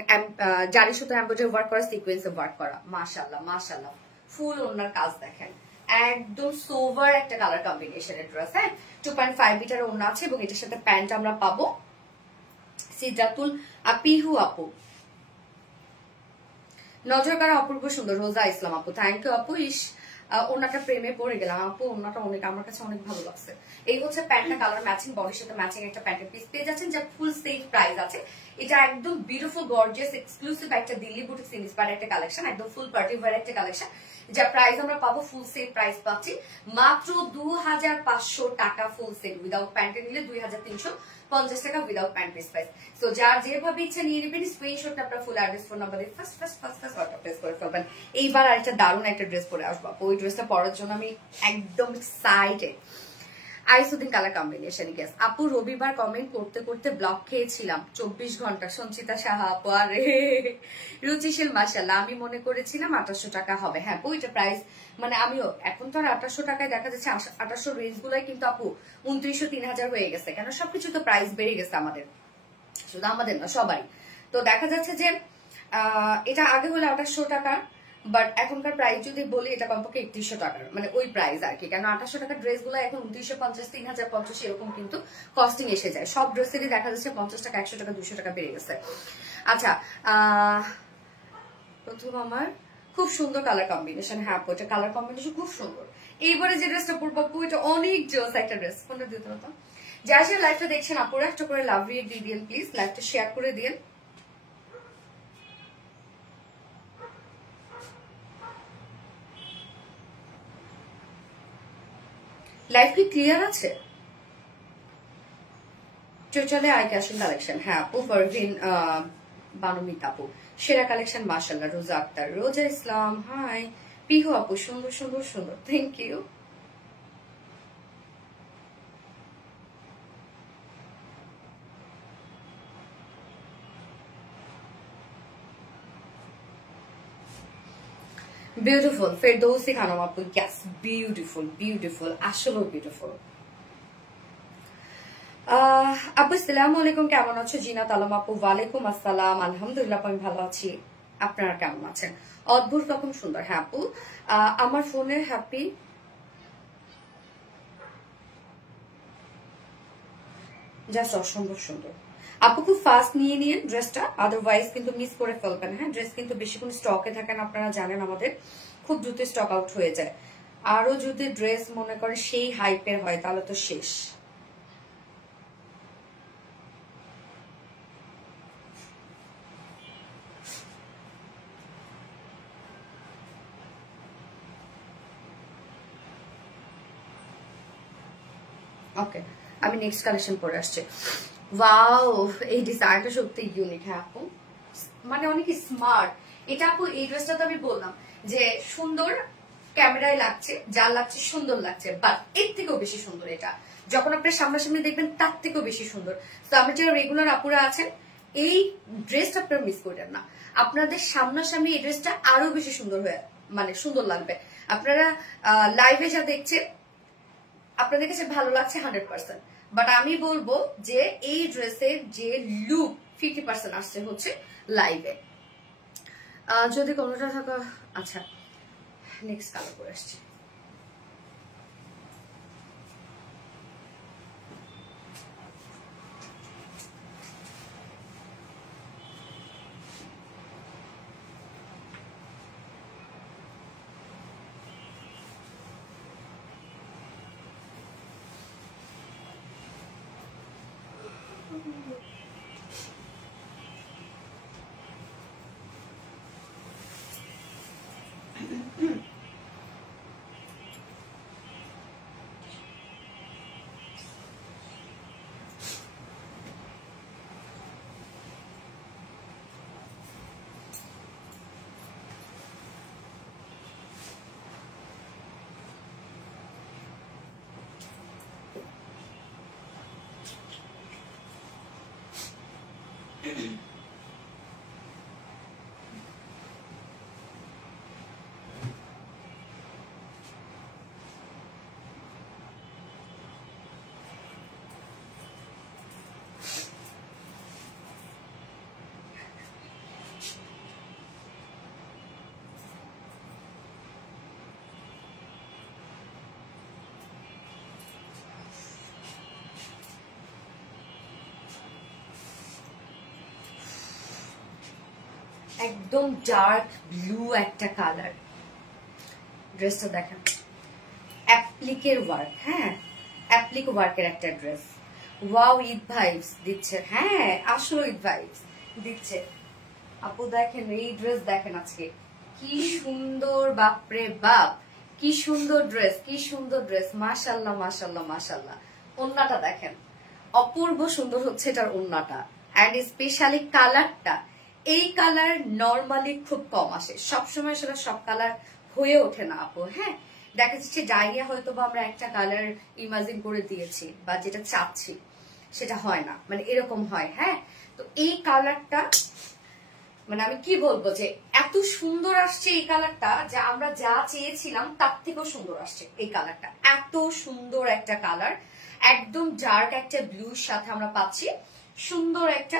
জারি সুতো এমব্রয়ডারি ওয়ার্ক করা, সিকোয়েন্সে ওয়ার্ক করা। মাশাআল্লাহ মাশাআল্লাহ, ফুল ওড়নার কাজ দেখেন, একদম সোভার একটা কালার কম্বিনেশনের ড্রেস। হ্যাঁ, 2.5 মিটার ওড়না আছে, এবং এটার সাথে প্যান্ট আমরা পাবো। সিদ্রাতুল পিহু আপু, নজর কারা অপূর্ব সুন্দর। রোজা ইসলাম আপু, থ্যাংক ইউ আপু। ইস ওনাটা প্রেমে পড়ে গেলাম আপু, ওনাটা অনেক আমার কাছে অনেক ভালো লাগছে। এই হচ্ছে প্যান্টটা, কালার ম্যাচিং, বডির সাথে ম্যাচিং একটা প্যান্টের পিস পেয়ে যাচ্ছেন, যা ফুল সেফ প্রাইস আছে। এটা একদম বিউটিফুল গর্জিয়াস এক্সক্লুসিভ একটা দিল্লি বুটিক্স ইন্সপায়ার্ড একটা কালেকশন, একদম ফুল পার্টি ওয়্যার একটা কালেকশন, যা প্রাইস আমরা পাবো ফুল সেট প্রাইস পাচ্ছি মাত্র 2500 টাকা ফুল সেট। উইদাউট প্যান্টে নিলে 2350 টাকা without pant piece price. So যার যেভাবে ইচ্ছা নিয়ে নেবেন, স্ক্রিনশটটা আপনার ফুল অ্যাড্রেস ফোন নাম্বার দিয়ে ফার্স্ট অর্ডার প্লেস করে ফেলবেন। এইবার আরেকটা দারুণ একটা ড্রেস পরে আসবো, ওই ড্রেসটা পরার জন্য আমি একদম এক্সাইটেড। আইসুদ্দিন কালার কম্বিনেশন। গেস আপু, রবিবার কমেন্ট করতে করতে ব্লক খেয়েছিলাম 24 ঘন্টা। সঞ্চিতা সাহা আপু, আরে রুচিশীল মাশাআল্লাহ, আমি মনে করেছিলাম 2800 টাকা হবে। হ্যাঁ, বইটা প্রাইস মানে আমিও এখন তো আর 2800 টাকায় দেখা যাচ্ছে, 2800 রেঞ্জ গুলাই কিন্তু আপু 2900 3000 হয়ে গেছে, কেন সবকিছু তো প্রাইস বেড়ে গেছে আমাদের, শুধু আমাদের না সবাই। তো দেখা যাচ্ছে যে এটা আগে হলে 2800 টাকা, বাট এখনকার প্রাইস যদি বলি এটা কমপক্ষে 3100 টাকার, মানে ওই প্রাইস আর কি। কেন 2800 টাকার ড্রেসগুলো এখন 2950, 3050 এরকম কিন্তু কস্টিং এসে যায়। সব ড্রেসেরই দেখা যাচ্ছে 50 টাকা, 100 টাকা, 200 টাকা বেড়ে গেছে। আচ্ছা, প্রথম আমার খুব সুন্দর কালার কম্বিনেশন। হ্যাঁ, ওইটা কালার কম্বিনেশন খুব সুন্দর। এইবারে যে ড্রেসটা পরবো এটা অনেক জোস একটা ড্রেস। কোনটা দিতে হতো? যারা সে লাইভটা দেখছেন আপুরা একটা করে লাভ রিয়েক্ট দিয়ে দিন প্লিজ, লাইভটা শেয়ার করে দিন। লাইভ কি ক্লিয়ার আছে? চলে আই ক্যাশন কালেকশন। হ্যাঁ আপু, পারভিন বানুমিতা আপু সেরা কালেকশন মাশাআল্লাহ। রোজা আক্তার, রোজা ইসলাম হাই। পিহু আপু সুন্দর সুন্দর সুন্দর, thank you. Beautiful Ferdousi Khanam আপু, ইয়েস বিউটিফুল বিউটিফুল, আসলেও বিউটিফুল। আপু আসসালামু আলাইকুম, কেমন আছো? জিনাত আলম আপু, ওয়ালাইকুম আসসালাম, আলহামদুলিল্লাহ আমি ভালো আছি, আপনারা কেমন আছেন? অদ্ভুত রকম সুন্দর। হ্যাঁ আপু, আমার ফোনের হ্যাপি জাস্ট অসম্ভব সুন্দর। আপু খুব ফাস্ট নিয়ে নিন ড্রেসটা, আদারওয়াইজ কিন্তু মিস করে ফেলবেন। হ্যাঁ, ড্রেস কিন্তু বেশিক্ষণ স্টকে থাকে না, আপনারা জানেন আমাদের খুব দ্রুত স্টক আউট হয়ে যায়। আরো যদি ড্রেস মনে করে সেই হাইপের হয় তাহলে তো শেষ। ওকে, আমি নেক্সট কালেকশন পরে আসছি। ওয়াও, এই ডিজাইনটা সত্যি ইউনিক। হ্যাঁ আপু, মানে অনেক স্মার্ট এটা আপু। এই ড্রেসটা তো আমি বললাম যে সুন্দর ক্যামেরায় লাগছে, যা লাগছে সুন্দর লাগছে, বাট এর থেকেও বেশি সুন্দর এটা যখন আপনার সামনাসামনি দেখবেন তার থেকেও বেশি সুন্দর। তো আমার যারা রেগুলার আপুরা আছেন এই ড্রেসটা আপনারা মিস করবেন না। আপনাদের সামনাসামনি এই ড্রেসটা আরো বেশি সুন্দর হয়ে মানে সুন্দর লাগবে। আপনারা লাইভে যা দেখছেন আপনাদের কাছে ভালো লাগছে 100%, বাট আমি বলবো যে এই ড্রেসের যে লুক 50% আসছে হচ্ছে লাইভে। যদি কোনোটা থাকা। আচ্ছা, নেক্সট কালার করে আসছি। একদম ডার্ক ব্লু একটা কালার, ড্রেসটা দেখেন অ্যাপ্লিকের ওয়ার্ক। হ্যাঁ, অ্যাপ্লিক ওয়ার্কের একটা ড্রেস। ওয়াও, ঈদ ভাইবস দিচ্ছে। হ্যাঁ, আসলে ঈদ ভাইবস দিচ্ছে আপু। দেখেন এই ড্রেস দেখেন আজকে কি সুন্দর, বাপরে বাপ কি সুন্দর ড্রেস, কি সুন্দর ড্রেস, মাশাআল্লাহ মাশাআল্লাহ মাশাআল্লাহ। ওন্নাটা দেখেন অপূর্ব সুন্দর হচ্ছে এটার ওন্নাটা, এন্ড স্পেশালি কালারটা। এই কালার নরমালি খুব কম আসে, সবসময় সেটা সব কালার হয়ে ওঠে না আপু। হ্যাঁ, দেখা যাচ্ছে ডাইরিয়া হয়তো বা আমরা একটা কালার ইমাজিন করে দিয়েছি বা যেটা চাচ্ছি সেটা হয় না, মানে এরকম হয়। হ্যাঁ, তো এই কালারটা মানে আমি কি বলবো যে এত সুন্দর আসছে এই কালারটা, যে আমরা যা চেয়েছিলাম তার থেকেও সুন্দর আসছে এই কালারটা। এত সুন্দর একটা কালার, একদম ডার্ক একটা ব্লুর সাথে আমরা পাচ্ছি সুন্দর একটা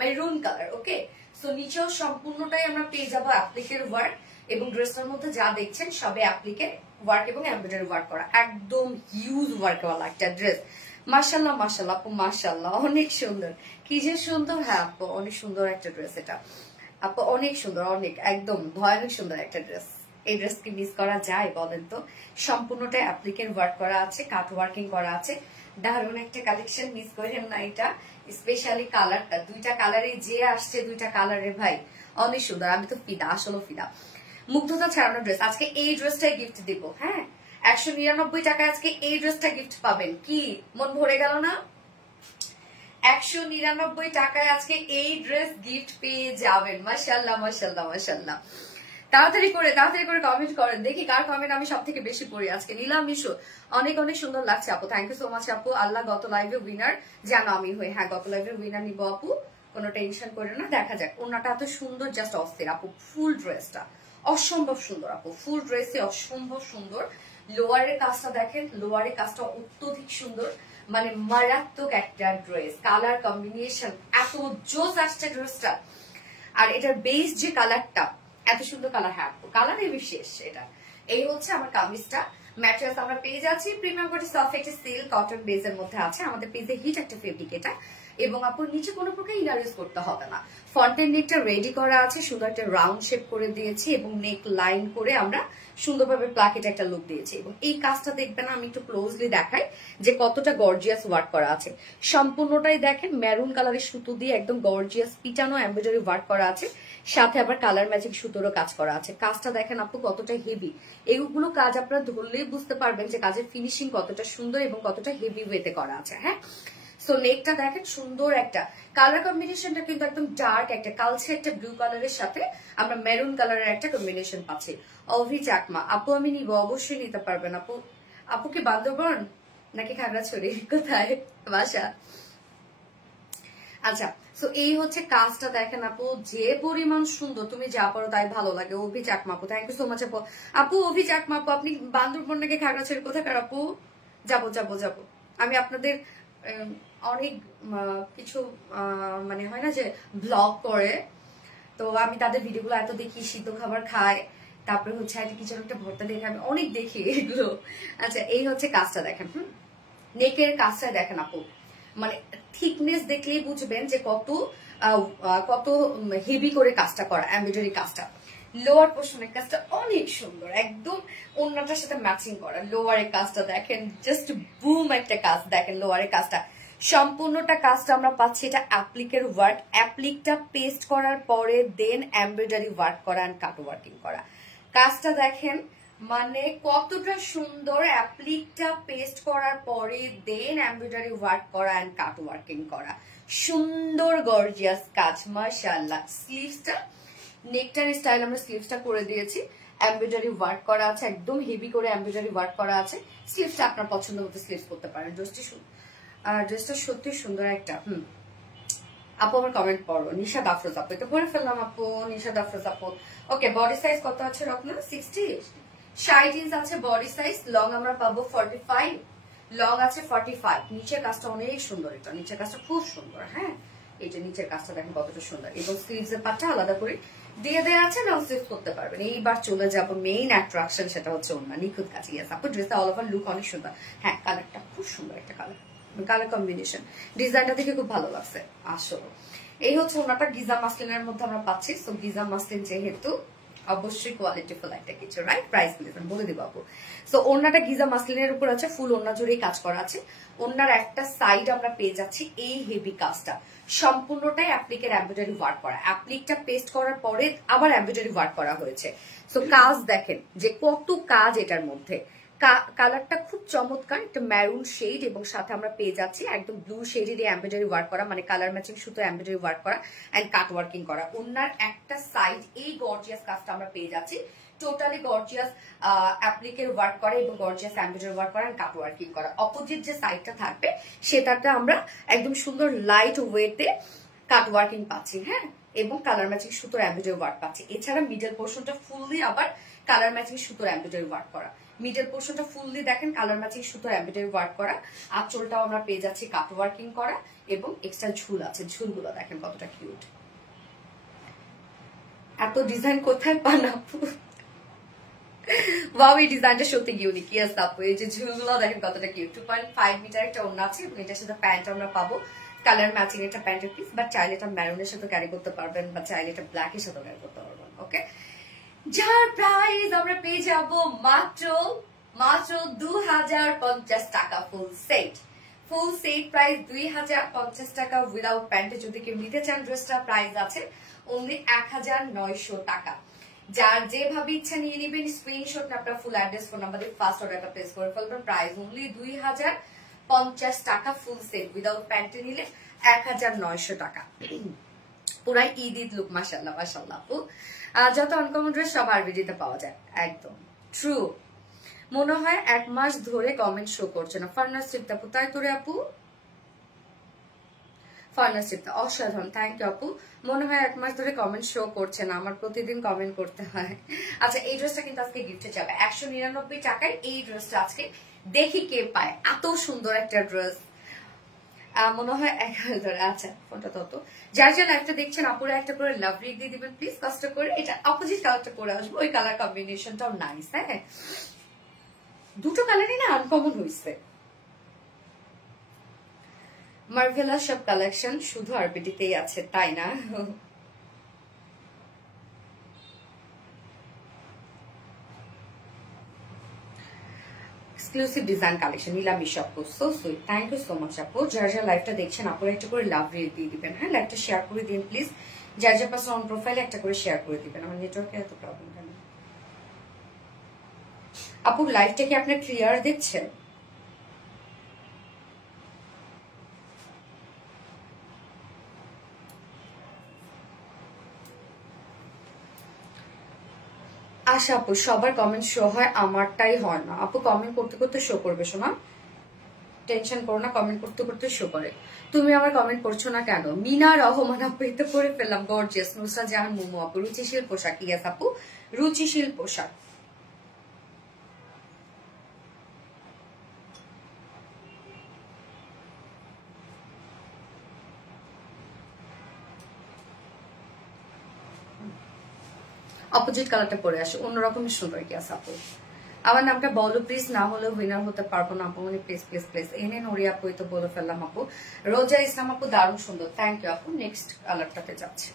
মেরুন কালার। ওকে, সো নিচেও সম্পূর্ণটাই আমরা পেয়ে যাবো অ্যাপ্লিকের ওয়ার্ক। এবং ড্রেসটার মধ্যে যা দেখছেন সবে অ্যাপ্লিকে ওয়ার্ক এবং এমব্রয়ডারি ওয়ার্ক করা, একদম হিউজ ওয়ার্ক ওয়ালা একটা ড্রেস। মাশাল্লাহ মাশাল্লাহ আপু, মাশাল্লাহ অনেক সুন্দর, কি যে সুন্দর। হ্যাঁ আপু অনেক সুন্দর একটা ড্রেস এটা আপু, অনেক সুন্দর, অনেক একদম ভয়ানক সুন্দর একটা ড্রেস। এই ড্রেস কি মিস করা যায় বলেন তো? সম্পূর্ণটা অ্যাপ্লিকের ওয়ার্ক করা আছে, কাট ওয়ার্কিং করা আছে, দারুণ একটা কালেকশন, মিস করেন না এটা। স্পেশালি কালারটা, দুইটা কালারে যে আসছে, দুইটা কালারে ভাই অনেক সুন্দর। আমি তো ফিদা, আসলে ফিদা। মুগ্ধতা ছাড়ানো ড্রেস, আজকে এই ড্রেসটাই গিফট দিব। হ্যাঁ 199 টাকায় আজকে এই ড্রেসটা গিফট পাবেন। কি মন ভরে গেল না? 199 টাকায় আজকে এই ড্রেস গিফট পেয়ে যাবেন। মাশাআল্লাহ মাশাআল্লাহ মাশাআল্লাহ। তাড়াতাড়ি করে কমেন্ট করেন, দেখি কার কমেন্ট আমি সব থেকে বেশি পড়ি আজকে। নীলা মিশু, অনেক অনেক সুন্দর লাগছে আপু, থ্যাংক ইউ সো মাচ আপু। আল্লাহ গত লাইভে উইনার জানো আমি হই। হ্যাঁ গত লাইভে উইনার নিব আপু, কোনো টেনশন করে না। দেখা যাক, ওনাটা এত সুন্দর, জাস্ট অস্থির আপু। ফুল ড্রেসটা অসম্ভব সুন্দর আপু, ফুল ড্রেসে অসম্ভব সুন্দর। লোয়ারের কাজটা দেখেন, লোয়ারের কাজটা অত্যধিক সুন্দর, মানে মারাত্মক একটা ড্রেস। কালার কম্বিনেশন এত জোস আসছে ড্রেসটা। আর এটার বেস যে কালারটা এত সুন্দর কালার। হ্যাঁ কালারই বিশেষ এটা। এই হচ্ছে আমার কামিজটা। ম্যাটেরিয়ালস আমরা পেয়ে যাচ্ছি প্রিমিয়াম কোয়ালিটি সফট একটা সিল্ক কটন বেসের মধ্যে আছে। আমাদের পেজে হিট একটা ফেব্রিক এটা, এবং আপুর নিচে কোনো প্রকার ইনার ইউজ করতে হবে না। ফ্রন্টের নেকটা রেডি করা আছে, সুন্দর একটা রাউন্ড শেপ করে দিয়েছি এবং নেক লাইন করে আমরা সুন্দরভাবে প্লাকেট একটা লুক দিয়েছি। এবং এই কাজটা দেখবেন, আমি একটু ক্লোজলি দেখাই যে কতটা গর্জিয়াস ওয়ার্ক করা আছে। সম্পূর্ণটাই দেখেন মেরুন কালারের সুতো দিয়ে একদম গর্জিয়াস পিটানো এমব্রয়ডারি ওয়ার্ক করা আছে, সাথে আবার কালার ম্যাচিং সুতোরও কাজ করা আছে। কাজটা দেখেন আপু কতটা হেভি। এইগুলো কাজ আপনারা ধরলেই বুঝতে পারবেন যে কাজের ফিনিশিং কতটা সুন্দর এবং কতটা হেভি ওয়েতে করা আছে। হ্যাঁ সো নেকটা দেখেন সুন্দর একটা কালার কম্বিনেশনটা কিন্তু একদম ডার্ক একটা কালচে একটা ব্লু কালারের সাথে আমরা মেরুন কালারের একটা কম্বিনেশন পাচ্ছি। অভি চাকমা আপু আমি নিব, অবশ্যই নিতে পারবেন আপু। আপু কি বান্দরবন নাকি খাগড়াছড়ি, কোথায় বাসা? আচ্ছা সো এই হচ্ছে কাজটা দেখেন আপু, যে পরিমাণ সুন্দর, তুমি যা পারো তাই ভালো লাগে। অভি চাকমা আপু, থ্যাংক ইউ সো মাচ আপু। আপু অভি চাকমা আপু, আপনি বান্দরবন নাকি খাগড়াছড়ি, কোথাকার আপু? যাবো যাবো যাবো। আমি আপনাদের অনেক কিছু মানে হয় না যে ব্লগ করে, তো আমি তাদের ভিডিওগুলো এত দেখি, সিদ্ধ খাবার খায়, তারপরে হচ্ছে কিছু একটা ভর্তা দেখে, আমি অনেক দেখি এগুলো। আচ্ছা এই হচ্ছে কাজটা দেখেন, নেকের কাজটা দেখেন আপু, মানে থিকনেস দেখলেই বুঝবেন যে কত কত হেভি করে কাজটা করা, এমব্রয়ডারি কাজটা। লোয়ার পোর্শনের কাজটা অনেক সুন্দর, একদম ওন্নাটার সাথে ম্যাচিং করা। লোয়ারের কাজটা দেখেন, জাস্ট বুম একটা কাজ দেখেন। লোয়ারের কাজটা সম্পূর্ণটা কাজটা আমরা পাচ্ছি এটা অ্যাপ্লিকের ওয়ার্ক, অ্যাপ্লিকটা পেস্ট করার পরে দেন এমব্রয়ডারি ওয়ার্ক করা এন্ড কাট ওয়ার্কিং করা। কাজটা দেখেন মানে কতটা সুন্দর, অ্যাপ্লিকটা পেস্ট করার পরে দেন এমব্রয়ডারি ওয়ার্ক করা এন্ড কাট ওয়ার্কিং করা, সুন্দর গর্জিয়াস কাজ মাশাআল্লাহ। স্লিভসটা নেকটার স্টাইল আমরা স্লিভসটা করে দিয়েছি, এমব্রয়ডারি ওয়ার্ক করা আছে, একদম হেভি করে এমব্রয়ডারি ওয়ার্ক করা আছে। স্লিভসটা আপনার পছন্দ মতো স্লিভস করতে পারেন। ড্রেসটা সত্যি সুন্দর একটা। আপু আমার কমেন্ট পড়ো। নিশাদ আফরোজ আপু, এটা পড়ে ফেললাম আপু। নিশাদ আফরোজ আপু, ওকে। বডি সাইজ কত আছে রকনা? 60 ইঞ্চ আছে বডি সাইজ। লং আমরা পাবো 45, লং আছে 45। নিচের কাজটা অনেক সুন্দর, এটা নিচের কাজটা খুব সুন্দর। হ্যাঁ এই যে নিচের কাজটা দেখেন কতটা সুন্দর, এবং স্লিভস এর পাটটা আলাদা করে দিয়ে দেওয়া আছে, নাও স্লিভ করতে পারবেন। এইবার চলে যাবো মেইন অ্যাট্রাকশন, সেটা হচ্ছে ওন্না। নিখুঁত কাজ। ইয়েস আপু ড্রেসটা অল ওভার লুক অনেক সুন্দর। হ্যাঁ কালারটা খুব সুন্দর একটা কালার, কালার কম্বিনেশন, ডিজাইনটা দেখে খুব ভালো লাগছে আসলে। এই হচ্ছে ওনাটা গিজা মাসলিনের মধ্যে আমরা পাচ্ছি। সো গিজা মাসলিন যেহেতু অবশ্যই কোয়ালিটিফুল একটা কিছু, রাইট? প্রাইস বলে দিব আপু। সো ওনাটা গিজা মাসলিনের উপর আছে, ফুল ওনা জুড়েই কাজ করা আছে। ওনার একটা সাইড আমরা পেয়ে যাচ্ছি এই হেভি কাজটা, সম্পূর্ণটাই অ্যাপ্লিকের এমব্রয়ডারি ওয়ার্ক করা, অ্যাপ্লিকটা পেস্ট করার পরে আবার এমব্রয়ডারি ওয়ার্ক করা হয়েছে। সো কাজ দেখেন যে কত কাজ এটার মধ্যে। কালারটা খুব চমৎকার, একটা ম্যারুন শেড, এবং সাথে আমরা পেয়ে যাচ্ছি একদম ব্লু শেডের এমব্রয়ডারি ওয়ার্ক করা, মানে কালার ম্যাচিং সুতো এমব্রয়ডারি ওয়ার্ক করা এন্ড কাট ওয়ার্কিং করা। ওনার একটা সাইড এই গর্জিয়াস কাজটা আমরা পেয়ে যাচ্ছি, টোটালি গর্জিয়াস অ্যাপ্লিকের ওয়ার্ক করা এবং গর্জিয়াস এমব্রয়ডারি ওয়ার্ক করা এন্ড কাট ওয়ার্কিং করা। অপোজিট যে সাইডটা থাকবে সেটাতে আমরা একদম সুন্দর লাইট ওয়েতে কাট ওয়ার্কিং পাচ্ছি। হ্যাঁ এবং কালার ম্যাচিং সুতোর এমব্রয়ডারি ওয়ার্ক পাচ্ছি। এছাড়া মিডল পোর্শনটা ফুললি আবার কালার ম্যাচিং সুতোর এমব্রয়ডারি ওয়ার্ক করা। মিডল পোর্শনটা ফুললি দেখেন কালার ম্যাচিং সুতোর এমব্রয়ডারি ওয়ার্ক করা। আঁচলটাও আমরা পেয়ে যাচ্ছি কাট ওয়ার্কিং করা, এবং এক্সট্রা ঝুল আছে, ঝুলগুলো দেখেন কতটা কিউট। এত ডিজাইন কোথায় পান আপু? ওয়াও, এই ডিজাইনটা সত্যি ইউনিক। ইয়েস আপু, এই যে ঝুলগুলো দেখেন কতটা কিউট। 2.5 মিটার একটা ওড়না আছে এবং এটার সাথে প্যান্ট আমরা পাবো, কালার ম্যাচিং একটা প্যান্টের পিস। বাট চাইলে এটা ম্যারুনের সাথে ক্যারি করতে পারবেন বা চাইলে এটা ব্ল্যাকের সাথে ক্যারি করতে পারবেন। ওকে, যার প্রাইস আমরা পেয়ে যাব মাত্র 2050 টাকা full set. Full set price 2050 টাকা উইদাউট প্যান্টে। যদি কেউ নিতে চান ড্রেসটা প্রাইস আছে অনলি 1900 টাকা। যার যেভাবে ইচ্ছা নিয়ে নেবেন, স্ক্রিনশট আপনার ফুল অ্যাড্রেস ফোন নাম্বার দিয়ে ফার্স্ট অর্ডারটা প্লেস করে ফেলবেন। প্রাইস অনলি 2050 টাকা ফুল সেট, উইদাউট প্যান্টে নিলে 1900 টাকা। পুরাই ঈদ ঈদ লুক। মাশাআল্লাহ মাশাআল্লাহ আপু, যত আনকমন ড্রেস সব আরবিডিতে পাওয়া যায়। একদম ট্রু। মনে হয় 1 মাস ধরে কমেন্ট শো করছে না। ফার্নাস সিপ্তা আপু, তাই তোরে আপু? ফার্নাস সিপ্তা, অসাধারণ, থ্যাংক ইউ আপু। মনে হয় 1 মাস ধরে কমেন্ট শো করছে না, আমার প্রতিদিন কমেন্ট করতে হয়। আচ্ছা, এই ড্রেসটা কিন্তু আজকে গিফটে যাবে 199 টাকায়। এই ড্রেসটা আজকে দেখি কে পায়। এত সুন্দর একটা ড্রেস, মনে হয় 1 ধরে। আচ্ছা, ফোনটা তত যার যার লাইভটা দেখছেন আপুরা একটা করে লাভ রিক দিয়ে দিবেন প্লিজ, কষ্ট করে। এটা অপোজিট কালারটা করে আসবো, ওই কালার কম্বিনেশনটাও নাইস। হ্যাঁ, দুটো কালারই না আনকমন হয়েছে। মার্ভেলাস সব কালেকশন শুধু আরবিডিতেই আছে, তাই না? এক্সক্লুসিভ ডিজাইন কালেকশন নিলামি আপু, so sweet, thank you so much আপু। যার যার লাইভটা দেখছেন আপুরা একটা করে লাভ রিল দিয়ে দিবেন। হ্যাঁ, লাইভটা শেয়ার করে দিন প্লিজ। যার যার পাশে অন প্রোফাইলে একটা করে শেয়ার করে দিবেন। আমার নেটওয়ার্কে এত প্রবলেম কেন আপু? লাইভটা কি আপনার ক্লিয়ার দেখছেন? আশা আপু, সবার কমেন্ট শো হয়, আমারটাই হয় না। আপু কমেন্ট করতে করতে শো করবে শোনা, টেনশন করো না, কমেন্ট করতে করতে শো করে। তুমি আমার কমেন্ট করছো না কেন? মিনা রহমান আপু, এতে পরে ফেললাম, গর্জিয়াস। নুসরা জাহান মোমো আপু, রুচিশীল পোশাক। ইয়াস আপু, রুচিশীল পোশাক। অপোজিট কালারটা পরে আসে, অন্যরকমের সুন্দর। ইয়াস আপু, আমার নামটা বলো প্লিজ, না হলে উইনার হতে পারবো না আপু। মানে প্লিজ প্লিজ প্লিজ এনে নড়ি আপু, তো বলে ফেললাম আপু। রোজা ইসলাম আপু, দারুণ সুন্দর, থ্যাংক ইউ আপু। নেক্সট কালারটাতে যাচ্ছে।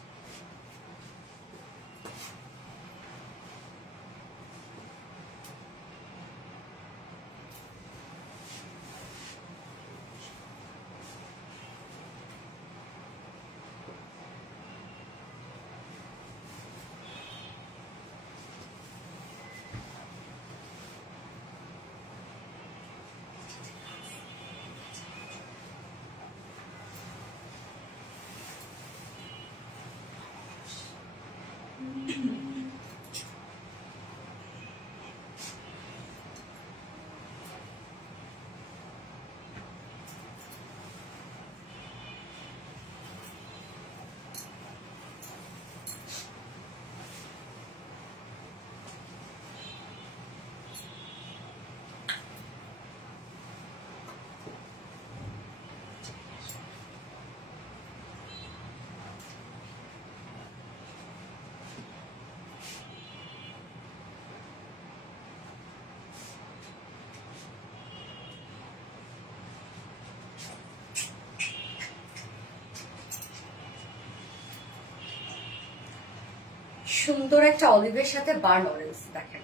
সুন্দর একটা অলিভের সাথে বার্ন অরেঞ্জ, দেখেন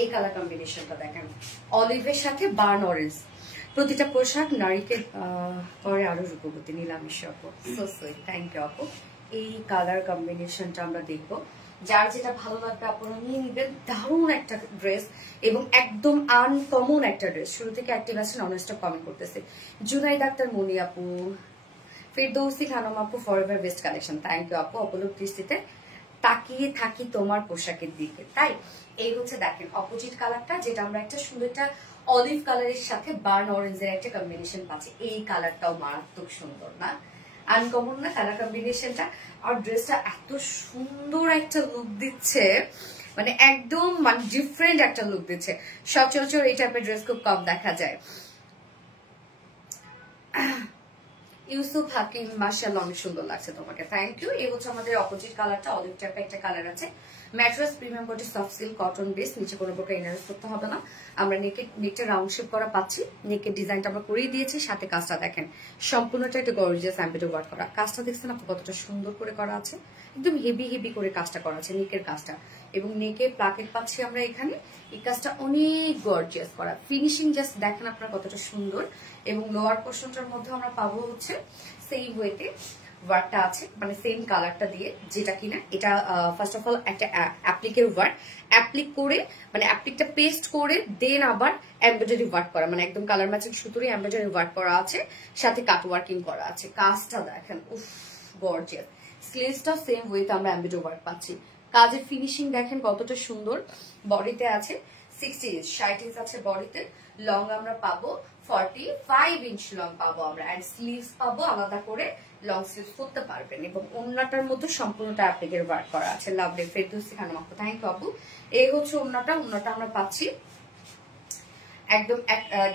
এই কালার কম্বিনেশনটা দেখেন, অলিভের সাথে বার্ন অরেঞ্জ। প্রতিটা পোশাক নারীকে করে আরো রূপবতী। নিলামি আপু, সো সুইট, থ্যাংক ইউ আপু। এই কালার কম্বিনেশনটা আমরা দেখবো, যার যেটা ভালো লাগবে আপনারা নিয়ে নিবেন। দারুণ একটা ড্রেস এবং একদম আনকমন একটা ড্রেস। শুরু থেকে অ্যাক্টিভ আছেন, অনেস্টপ কমেন্ট করতেছে। জুনাইদ আক্তার মনি আপু, ফেরদৌসি খানম আপু, forever best collection, thank you আপু। অপলক দৃষ্টিতে তাকিয়ে থাকি তোমার পোশাকের দিকে। তাই এই হচ্ছে দেখেন অপোজিট কালারটা, যেটা আমরা একটা সুন্দর একটা অলিভ কালারের সাথে বার্ন অরেঞ্জের একটা কম্বিনেশন পাচ্ছি। এই কালারটাও মারাত্মক সুন্দর না? আনকমন না কালার কম্বিনেশনটা? আর ড্রেসটা এত সুন্দর একটা লুক দিচ্ছে, মানে একদম মানে ডিফারেন্ট একটা লুক দিচ্ছে। সচরাচর এই টাইপের ড্রেস খুব কম দেখা যায়। ইউসুফ হাকিম, মাশাআল্লাহ অনেক সুন্দর লাগছে তোমাকে, থ্যাংক ইউ। এই হচ্ছে আমাদের অপোজিট কালারটা, অলিভ টাইপের একটা কালার আছে। Mattress premium quality soft silk cotton base, নিচে কোনো প্রকার ইনার করতে হবে না। আমরা নেকটা রাউন্ড শেপ করা পাচ্ছি, নেকের ডিজাইনটা আমরা করেই দিয়েছি, সাথে কাজটা দেখেন সম্পূর্ণটা একটা গর্জিয়াস এমব্রয়ডারি ওয়ার্ক করা। কাজটা দেখছেন আপু কতটা সুন্দর করে করা আছে, একদম হেভি করে কাজটা করা আছে নেকের কাজটা, এবং নেকে প্লাকেট পাচ্ছি আমরা এখানে। এই কাজটা অনেক গর্জিয়াস করা, ফিনিশিং জাস্ট দেখেন আপনারা কতটা সুন্দর। এবং লোয়ার পোর্শনটার মধ্যে আমরা পাবো হচ্ছে সেম ওয়েতে ওয়ার্কটা আছে, মানে সেম কালারটা দিয়ে, যেটা কিনা এটা ফার্স্ট অফ অল একটা অ্যাপ্লিকের ওয়ার্ক, অ্যাপ্লিক করে মানে অ্যাপ্লিকটা পেস্ট করে দেন আবার এমব্রয়ডারি ওয়ার্ক করা, মানে একদম কালার ম্যাচিং সুতোরই এমব্রয়ডারি ওয়ার্ক করা আছে, সাথে কাট ওয়ার্কিং করা আছে। কাজটা দেখেন উফ গর্জিয়াস। স্লিভসটা সেম ওয়েতে আমরা এমব্রয়ডারি ওয়ার্ক পাচ্ছি, কাজের ফিনিশিং দেখেন কতটা সুন্দর। বডিতে আছে 60 ইঞ্চ আছে বডিতে, লং আমরা পাবো 45 ইঞ্চ লং পাবো আমরা, এন্ড স্লিভস পাবো আলাদা করে, লং স্লিভস করতে পারবেন। এবং ওন্নাটার মধ্যে সম্পূর্ণটা অ্যাপ্লিকের ওয়ার্ক করা আছে। লাভলি ফেরদৌসি খানম আপু, থ্যাংক ইউ আপু। এই হচ্ছে ওন্নাটা আমরা পাচ্ছি একদম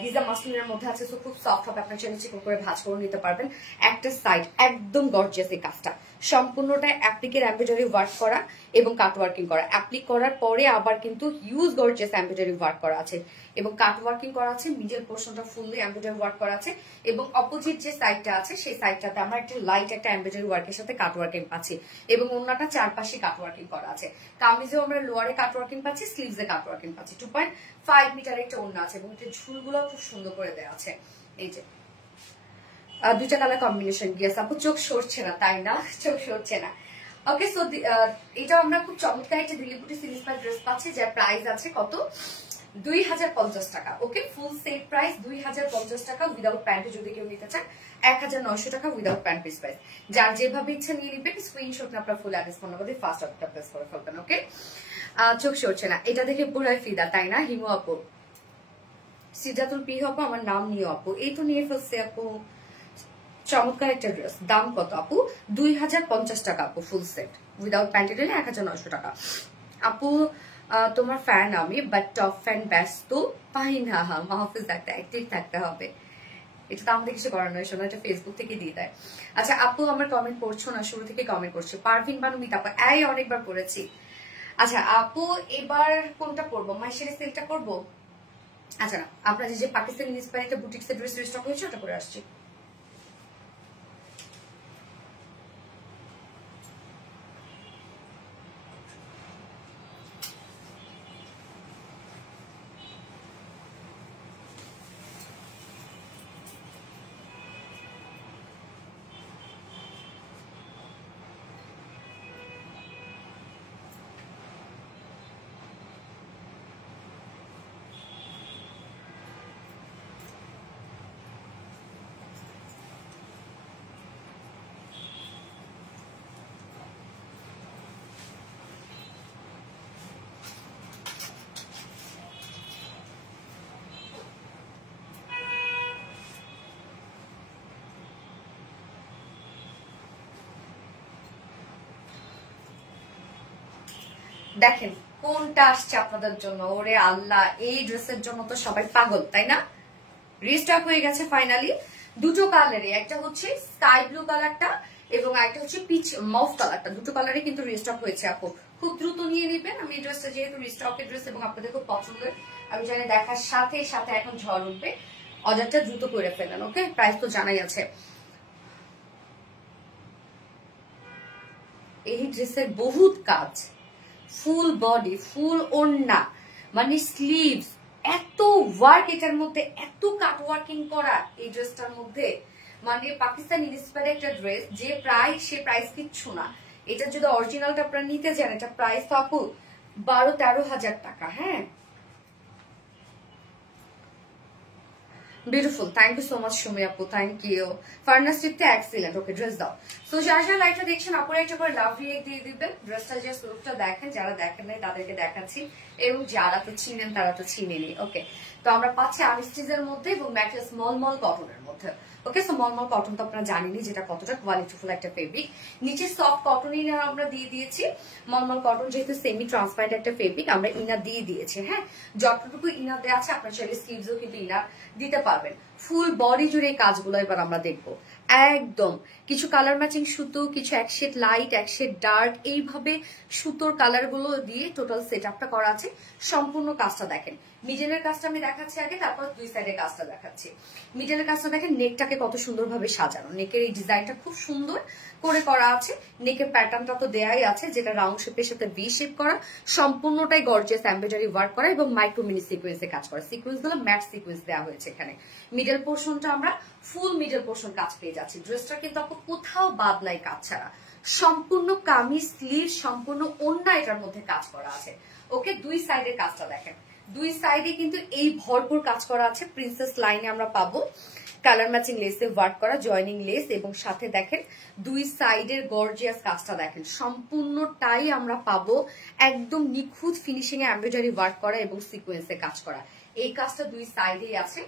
গিজা মাসলিনের মধ্যে আছে, তো খুব সফট হবে, আপনার চাইলে চিকন করে ভাঁজ করে নিতে পারবেন। একটা সাইড একদম গর্জিয়াস এই কাজটা, সম্পূর্ণটা অ্যাপ্লিকের এমব্রয়ডারি ওয়ার্ক করা এবং কাট ওয়ার্কিং করা। অ্যাপ্লিক করার পরে আবার কিন্তু হিউজ গর্জিয়াস এমব্রয়ডারি ওয়ার্ক করা আছে এবং কাট ওয়ার্কিং করা আছে, মিডল পোর্শনটা ফুললি এমব্রয়ডারি ওয়ার্ক করা আছে। এবং অপোজিট যে সাইডটা আছে সেই সাইডটাতে আমরা একটা লাইট একটা এমব্রয়ডারি ওয়ার্কের সাথে কাট ওয়ার্কিং পাচ্ছি, এবং অন্যটা চারপাশে কাট ওয়ার্কিং করা আছে। কামিজেও আমরা লোয়ারে কাট ওয়ার্কিং পাচ্ছি, স্লিভসে কাট ওয়ার্কিং পাচ্ছি। 2.5 মিটার একটা ওড়না আছে এবং এটা ঝুলগুলো খুব সুন্দর করে দেওয়া আছে। এই যে দুইটা কালার কম্বিনেশন গিয়েছে আপু, চোখ সরছে না তাই না? চোখ সরছে না। ওকে, সো এটা আমরা খুব চমৎকার একটা দিল্লি বুটি সিরিজপার ড্রেস পাচ্ছি, যার প্রাইস আছে কত 2050 টাকা। ওকে, ফুল সেট প্রাইস 2050 টাকা, উইদাউট প্যান্ট যদি কেউ নিতে চান 1900 টাকা উইদাউট প্যান্ট পিস প্রাইস। যার যেভাবে ইচ্ছা নিয়ে নিবেন, স্ক্রিনশট না আপনার ফুল অ্যাড্রেস ফোন নাম্বার দিয়ে ফার্স্ট অর্ডারটা প্লেস করে ফেলবেন। ওকে, চোখ সরছে না, এটা দেখে পুরাই ফিদা তাই না? হিমু আপু, সিজাতুল পি আপু, আমার নাম নিয়ে আপু, এই তো নিয়ে ফেলছে আপু। চমৎকার একটা ড্রেস, দাম কত আপু? 2050 টাকা আপু, ফুল সেট উইদাউট প্যান্ট নিলে 1900 টাকা আপু। তোমার ফ্যান আমি, বাট টপ ফ্যান ব্যস্ত পাই না, মাহফিজ একটা অ্যাক্টিভ থাকতে হবে। এটা তো আমাদের কিছু করার নয়, শোনা, এটা ফেসবুক থেকে দিয়ে দেয়। আচ্ছা আপু, আমার কমেন্ট পড়ছো না, শুরু থেকে কমেন্ট করছো। পারভিন বানু মিতা আপু, এই অনেকবার পড়েছি। আচ্ছা আপু, এবার কোনটা করবো? মাইশারি সিল্কটা করবো? আচ্ছা না, আপনাদের যে পাকিস্তানি ইন্সপায়ার একটা বুটিক্সের ড্রেস স্টক হয়েছে, ওটা করে আসছি। দেখেন কোনটা আসছে আপনাদের জন্য। ওরে আল্লাহ, এই ড্রেসের জন্য তো সবাই পাগল তাই না? রিস্টক হয়ে গেছে ফাইনালি দুটো কালারে, একটা হচ্ছে স্কাই ব্লু কালারটা এবং একটা হচ্ছে পিচ মফ কালারটা, দুটো কালারে কিন্তু রিস্টক হয়েছে আপু, খুব দ্রুত নিয়ে নিবেন। আমি এই ড্রেসটা যেহেতু রিস্টকের ড্রেস এবং আপনাদের খুব পছন্দের, আমি জানি দেখার সাথে সাথে এখন ঝড় উঠবে, অর্ডারটা দ্রুত করে ফেলেন। ওকে, প্রাইস তো জানাই আছে। এই ড্রেসের বহুত কাজ, ফুল বডি, ফুল ওড়না, মানে স্লিভস, এত ওয়ার্ক এটার মধ্যে, এত কাট ওয়ার্কিং করা এই ড্রেসটার মধ্যে, মানে পাকিস্তানি ইন্সপায়ার্ড একটা ড্রেস, যে প্রাইস সে প্রাইস কিচ্ছু না। এটা যদি অরিজিনালটা আপনারা নিতে চান, এটা প্রাইস তো আপু 12-13 হাজার টাকা। হ্যাঁ, beautiful, thank you so much Sumi আপু, থ্যাংক ইউ। ফার্নাস টিপটা এক্সিলেন্ট। ওকে, ড্রেস দাও। সো যারা যারা লাইভটা দেখছেন আপুরা একটা করে লাভ রিয়েক্ট দিয়ে দিবেন। ড্রেসটা যে লুকটা দেখেন, যারা দেখেন নাই তাদেরকে দেখাচ্ছি, এবং যারা তো চিনেন তারা তো চিনেনি। ওকে, তো আমরা পাচ্ছি আনস্টিচের মধ্যে এবং ম্যাটেরিয়াল মলমল কটনের মধ্যে। ওকে, সো মলমল কটন তো আপনারা জানেনি যেটা কতটা কোয়ালিটিফুল একটা ফেব্রিক। নিচে সফট কটন ইনার আমরা দিয়ে দিয়েছি। মলমল কটন যেহেতু সেমি ট্রান্সপারেন্ট একটা ফেব্রিক, আমরা ইনার দিয়ে দিয়েছি। হ্যাঁ, যতটুকু ইনার দেওয়া আছে আপনার চাইলে স্লিভসও কিন্তু ইনার দিতে পারবেন। ফুল বডি জুড়ে এই কাজগুলো এবার আমরা দেখবো। একদম কিছু কালার ম্যাচিং সুতো, কিছু এক শেড লাইট, এক শেড ডার্ক, এইভাবে সুতোর কালার গুলো দিয়ে টোটাল সেট আপটা করা আছে। সম্পূর্ণ কাজটা দেখেন, মিডলের কাজটা আমি দেখাচ্ছি আগে, তারপর দুই সাইডের কাজটা দেখাচ্ছি। মিডলের কাজটা দেখেন, নেকটাকে কত সুন্দরভাবে সাজানো, নেকের এই ডিজাইনটা খুব সুন্দর করে করা আছে। নেকের প্যাটার্নটা তো দেয়াই আছে, যেটা রাউন্ড শেপের সাথে ভি শেপ করা, সম্পূর্ণটাই গর্জিয়াস এমব্রয়ডারি ওয়ার্ক করা এবং মাইক্রো মিনি সিকোয়েন্সে কাজ করা। সিকোয়েন্স গুলো ম্যাট সিকোয়েন্স দেওয়া হয়েছে এখানে। মিডল পোর্শনটা আমরা ফুল মিডল পোর্শন কাজ পেয়ে যাচ্ছি। ড্রেসটা কিন্তু আপু কোথাও বাদ নাই কাজ ছাড়া, সম্পূর্ণ কামিজ স্লিভ, সম্পূর্ণ ওন্না এটার মধ্যে কাজ করা আছে। ওকে, দুই সাইডের কাজটা দেখেন, দুই সাইডে কিন্তু এই ভরপুর কাজ করা আছে। প্রিন্সেস লাইনে আমরা পাবো কালার ম্যাচিং লেসে ওয়ার্ক করা জয়নিং লেস, এবং সাথে দেখেন দুই সাইডের গর্জিয়াস কাজটা দেখেন, সম্পূর্ণটাই আমরা পাবো একদম নিখুঁত ফিনিশিং এ এমব্রয়ডারি ওয়ার্ক করা এবং সিকোয়েন্সে কাজ করা। এই কাজটা দুই সাইডেই আছে।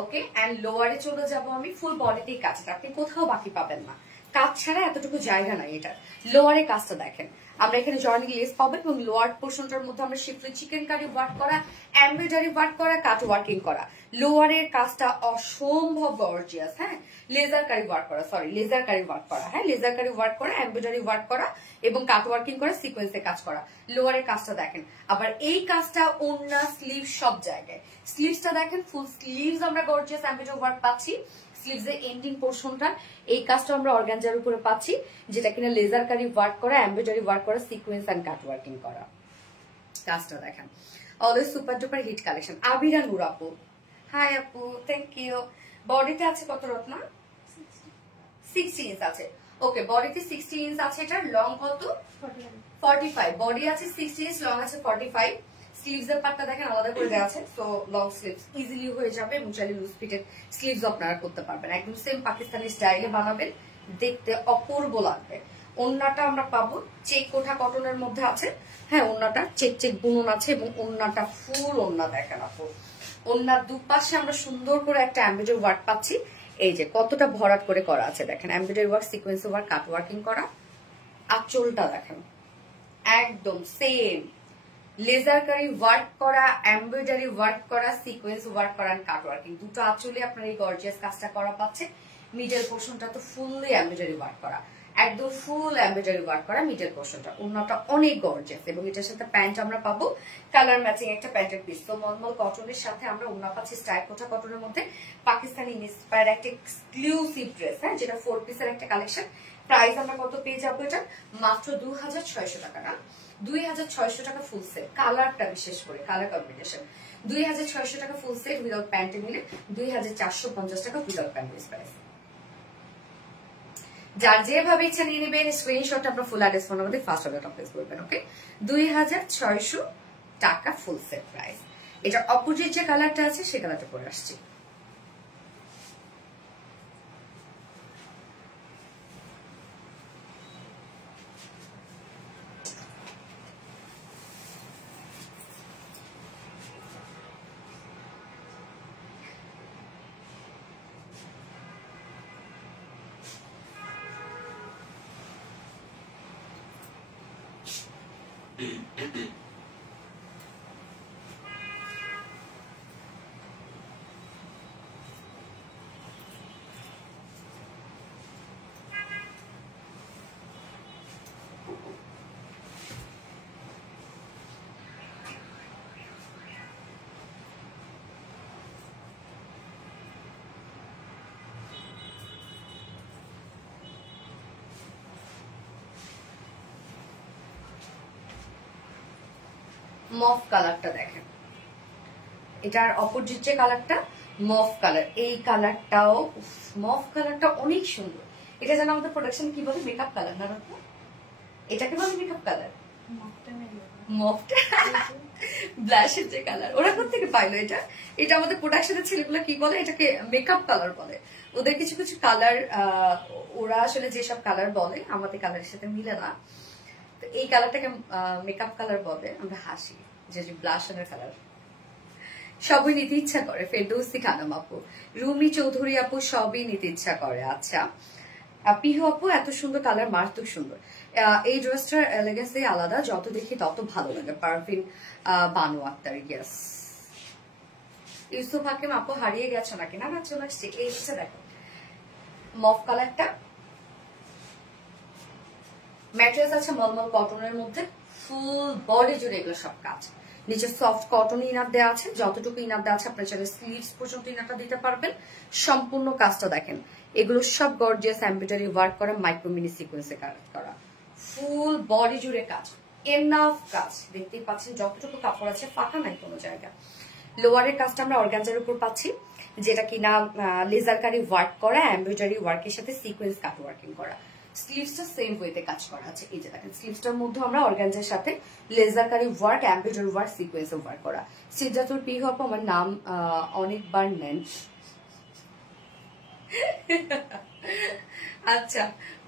ওকে, এন্ড লোয়ারে চলে যাব আমি, ফুল বডিতেই কাজটা আপনি কোথাও বাকি পাবেন না, কাজ ছাড়া এতটুকু জায়গা নাই এটা। লোয়ারে কাজটা দেখেন, আমরা এখানে জয়নিং লেস পাবো এবং লোয়ার পোর্শনটার মধ্যে আমরা শিফলি চিকেন কারি ওয়ার্ক করা, এমব্রয়ডারি ওয়ার্ক করা, কাট ওয়ার্কিং করা। লোয়ারের কাজটা অসম্ভব গর্জিয়াস। হ্যাঁ, লেজার কারি ওয়ার্ক করা, সরি লেজার কারি ওয়ার্ক করা, হ্যাঁ লেজার কারি ওয়ার্ক করা, এমব্রয়ডারি ওয়ার্ক করা এবং কাট ওয়ার্কিং করা, সিকোয়েন্সে কাজ করা। লোয়ারের কাজটা দেখেন, আবার এই কাজটা ওন্না স্লিভ সব জায়গায়। স্লিভসটা দেখেন, ফুল স্লিভস আমরা গর্জিয়াস এমব্রয়ডারি ওয়ার্ক পাচ্ছি। স্লিভস এর এন্ডিং পোর্শনটা এই কাজটা আমরা অর্গানজার উপরে পাচ্ছি, যেটা কিনা লেজার কারি ওয়ার্ক করা, এমব্রয়ডারি ওয়ার্ক করা, সিকোয়েন্স এন্ড কাট ওয়ার্কিং করা। কাজটা দেখেন, always super duper hit collection. Abira Noor আপু, হাই আপু, থ্যাংক ইউ। বডিতে আছে কত রত্না? 60 ইঞ্চ আছে। ওকে, বডিতে 60 ইঞ্চ আছে। এটার লং কত? 45। বডি আছে 60 ইঞ্চ, লং আছে 45। স্লিভস এর পার্টটা দেখেন আলাদা করে দেওয়া আছে, সো লং স্লিভস ইজিলি হয়ে যাবে এবং চাইলে লুজ ফিটেড স্লিভস আপনারা করতে পারবেন। একদম সেম পাকিস্তানি স্টাইলে বানাবেন, দেখতে অপূর্ব লাগবে। ওন্নাটা আমরা পাবো চেক কোঠা কটনের মধ্যে আছে। হ্যাঁ, ওন্নাটা চেক চেক বুনন আছে এবং ওন্নাটা ফুল ওন্না দেখেন আপু। ওন্নার দুপাশে আমরা সুন্দর করে একটা এমব্রয়ডারি ওয়ার্ক পাচ্ছি। এই যে কতটা ভরাট করে করা আছে দেখেন, এমব্রয়ডারি ওয়ার্ক, সিকোয়েন্স ওয়ার্ক, কাট ওয়ার্কিং করা। আঁচলটা দেখেন একদম সেম লেজার কারি ওয়ার্ক করা, এমব্রয়ডারি ওয়ার্ক করা, সিকোয়েন্স ওয়ার্ক করা, কাট ওয়ার্কিং, দুটো আঁচলে আপনার এই গর্জিয়াস কাজটা করা পাচ্ছে। মিডল পোর্শনটা তো ফুললি এমব্রয়ডারি ওয়ার্ক করা, একদম ফুল এমব্রয়ডারি ওয়ার্ক করা মিডল পোর্শনটা। ওন্নাটা অনেক গর্জিয়াস এবং এটার সাথে প্যান্ট আমরা পাবো কালার ম্যাচিং একটা প্যান্টের পিস। তো মলমল কটনের সাথে আমরা ওন্না পাচ্ছি স্টাইল কোঠা কটনের মধ্যে, পাকিস্তানি ইন্সপায়ার্ড একটা এক্সক্লুসিভ ড্রেস। হ্যাঁ, যেটা 4 পিসের একটা কালেকশন। প্রাইস আমরা কত পেয়ে যাবো? এটা মাত্র 2600 টাকা না, 2600 টাকা ফুল সেট। কালারটা বিশেষ করে কালার কম্বিনেশন 2600 টাকা ফুল সেট উইদাউট প্যান্টে নিলে 2450 টাকা উইদাউট প্যান্ট প্রাইস। যার যেভাবে ইচ্ছা নিয়ে নেবেন, স্ক্রিনশট আপনার ফুল অ্যাড্রেস ফোন আমাদের ফার্স্ট অর্ডার প্লেস করবেন। ওকে, 2600 টাকা ফুল সেট প্রাইস। এটা অপোজিট যে কালারটা আছে সে কালারটা পরে আসছি। মফ কালারটা দেখেন, এটার অপোজিট যে কালারটা মফ কালার, এই কালারটাও মফ কালারটা অনেক সুন্দর। এটা যেন আমাদের প্রোডাকশন কি বলে, মেকআপ কালার না রকম, এটাকে বলে মেকআপ কালার। মফটা ব্লাশের যে কালার, ওরা কোথেকে পাইলো এটা? এটা আমাদের প্রোডাকশনের ছেলেগুলো কি বলে, এটাকে মেকআপ কালার বলে। ওদের কিছু কিছু কালার ওরা আসলে যেসব কালার বলে আমাদের কালারের সাথে মিলে না, তো এই কালারটাকে মেকআপ কালার বলে। আমরা হাসি যে ব্লাশের কালার সবই নিতে ইচ্ছা করে। ফেরদৌসি খানম আপু, রুমি চৌধুরী আপু, সবই নিতে ইচ্ছা করে। আচ্ছা, পিহু আপু, এত সুন্দর কালার, মারাত্মক সুন্দর। এই ড্রেসটার এলিগেন্সই আলাদা, যত দেখি তত ভালো লাগে। পারভিন বানু আক্তার, ইয়েস। ইউসুফ হাকিম আপু হারিয়ে গেছো নাকি? না না, চলে আসছে। এই হচ্ছে দেখো মফ কালারটা, ম্যাট্রেস আছে মলমল কটনের মধ্যে, ফুল বডি জুড়ে এগুলো সব কাজ। নিচে সফট কটন ইনার দেওয়া আছে, যতটুকু ইনার দেওয়া আছে আপনার চাইলে স্লিভস পর্যন্ত ইনারটা দিতে পারবেন। সম্পূর্ণ কাজটা দেখেন, এগুলো সব গর্জিয়াস এমব্রয়ডারি ওয়ার্ক করা, মাইক্রো মিনি সিকোয়েন্সে কাজ করা, ফুল বডি জুড়ে কাজ, এনাফ কাজ। দেখতেই পাচ্ছেন যতটুকু কাপড় আছে, ফাঁকা নাই কোনো জায়গা। লোয়ারের কাজটা আমরা অর্গানজার উপর পাচ্ছি, যেটা কিনা লেজার কারি ওয়ার্ক করা, এমব্রয়ডারি ওয়ার্কের সাথে সিকোয়েন্স কাট ওয়ার্কিং করা। স্লিভসটা সেম ওয়েতে কাজ করা আছে। এই যে দেখেন স্লিভসটার মধ্যে আমরা অর্গানজার সাথে লেজার কারি work, embroidery work, sequence work করা। সিদ্ধাতুল পি হপ আমার নাম অনেকবার নেন। আচ্ছা,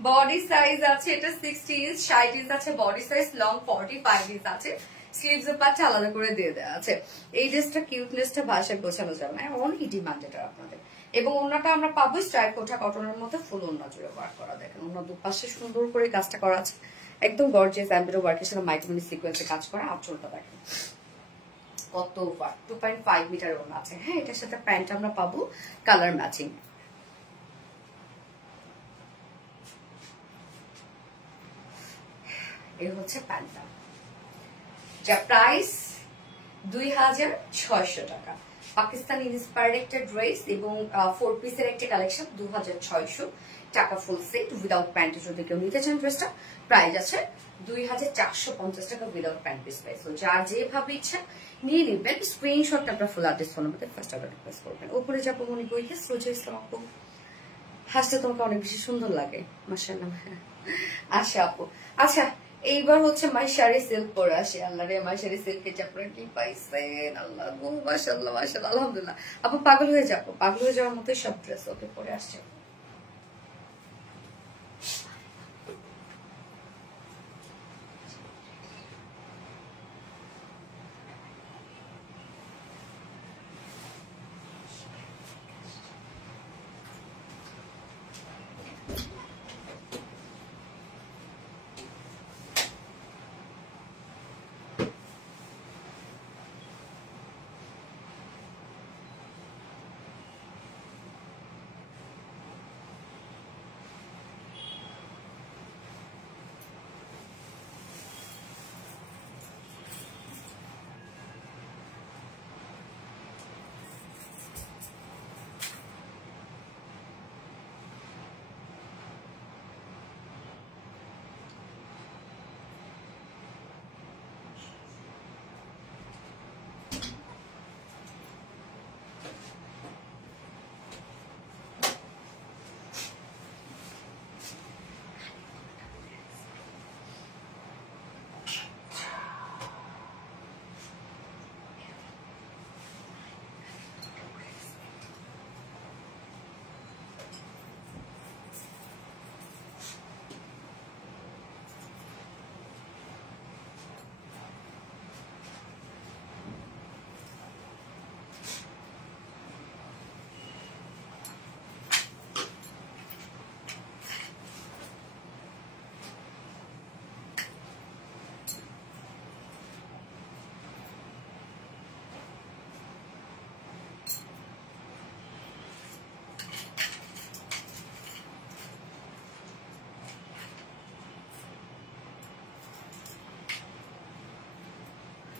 বডি সাইজ আছে এটা 60 ইঞ্চ, 60 ইঞ্চ আছে বডি সাইজ, লং 45 ইঞ্চ আছে। স্লিভস এর পার্টটা আলাদা করে দিয়ে দেওয়া আছে। এই ড্রেসটা কিউটনেসটা ভাষায় বোঝানো যাবে না, অনেক ডিমান্ড এটা আপনাদের। এবং ওনাটা আমরা পাবো স্ট্রাইপ কোঠা কটনের মধ্যে, ফুল ওনা জুড়ে ওয়ার্ক করা। দেখেন ওনা দুপাশে সুন্দর করে কাজটা করা আছে, একদম গর্জিয়াস এমব্রয়ডারি ওয়ার্কের সাথে মাইক্রোমিনি সিকোয়েন্সে কাজ করা। আঁচলটা দেখেন কত ওয়ার্ক, 2.5 মিটার ওনা আছে। হ্যাঁ, এটার সাথে প্যান্ট আমরা পাবো কালার ম্যাচিং। এর হচ্ছে প্যান্টটা, যা প্রাইস 2600 টাকা। পাকিস্তানি ইন্সপায়ার্ড একটা ড্রেস এবং 4 পিসের একটা কালেকশন, 2600 টাকা ফুল সেট উইদাউট প্যান্ট। যদি কেউ নিতে চান ড্রেসটা, প্রাইস আছে 2450 টাকা উইদাউট প্যান্ট পিস প্রাইস। তো যার যেভাবে ইচ্ছা নিয়ে নেবেন, স্ক্রিনশট আপনার ফুল অ্যাড্রেস ফোন নাম্বারে ফার্স্ট অর্ডার রিকোয়েস্ট করবেন। উপরে যাবো মনে করি রোজা ইসলাম আপু, হাসতে তোমাকে অনেক বেশি সুন্দর লাগে মাশাআল্লাহ। আচ্ছা আপু, আচ্ছা এইবার হচ্ছে মাইশারি সিল্ক পরে আসে। আল্লাহ রে, মাইশারি সিল্কের চাপড়া কি পাইছেন, আল্লাহ গো, মাশাআল্লাহ মাশাআল্লাহ আলহামদুলিল্লাহ। আপু পাগল হয়ে যাবো, পাগল হয়ে যাওয়ার মতোই সব ড্রেস ওকে পরে আসছে।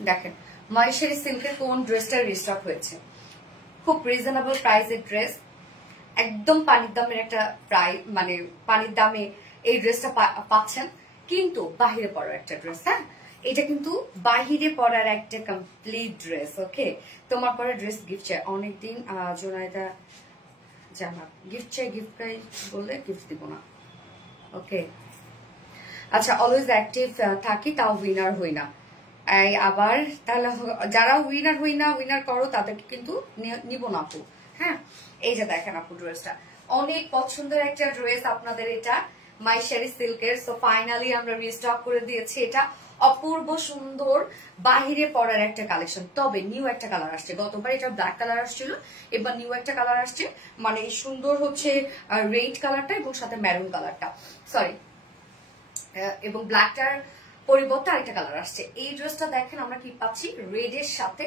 দেখেন মাইশারি সিল্কের কোন ড্রেসটা রিস্টক হয়েছে, খুব রিজনেবল প্রাইসের ড্রেস, একদম পানির দামের একটা প্রাইস, মানে পানির দামে এই ড্রেসটা পাচ্ছেন, কিন্তু বাহিরে পরার একটা ড্রেস। হ্যাঁ, এটা কিন্তু বাহিরে পরার একটা কমপ্লিট ড্রেস। ওকে, তোমার পরে ড্রেস গিফট চাই অনেকদিন, জোনাইদা জানা গিফট চাই, গিফট চাই বললে গিফট দিব না। ওকে, আচ্ছা, অলওয়েজ অ্যাক্টিভ থাকি তাও উইনার হই না। আবার তাহলে যারা উইনার করো তাদেরকে কিন্তু নিব না আপু। হ্যাঁ, এই যে দেখেন আপু ড্রেসটা অনেক পছন্দের একটা ড্রেস আপনাদের, এটা মাইশারি সিল্কের। সো ফাইনালি আমরা রিস্টক করে দিয়েছি। এটা অপূর্ব সুন্দর বাহিরে পরার একটা কালেকশন, তবে নিউ একটা কালার আসছে। গতবার এটা ব্ল্যাক কালার আসছিল, এবার নিউ একটা কালার আসছে, মানে সুন্দর হচ্ছে রেড কালারটা এবং সাথে ম্যারুন কালারটা, সরি এবং ব্ল্যাকটার পরিবর্তে আরেকটা কালার আসছে। এই ড্রেসটা দেখেন আমরা কি পাচ্ছি, রেড এর সাথে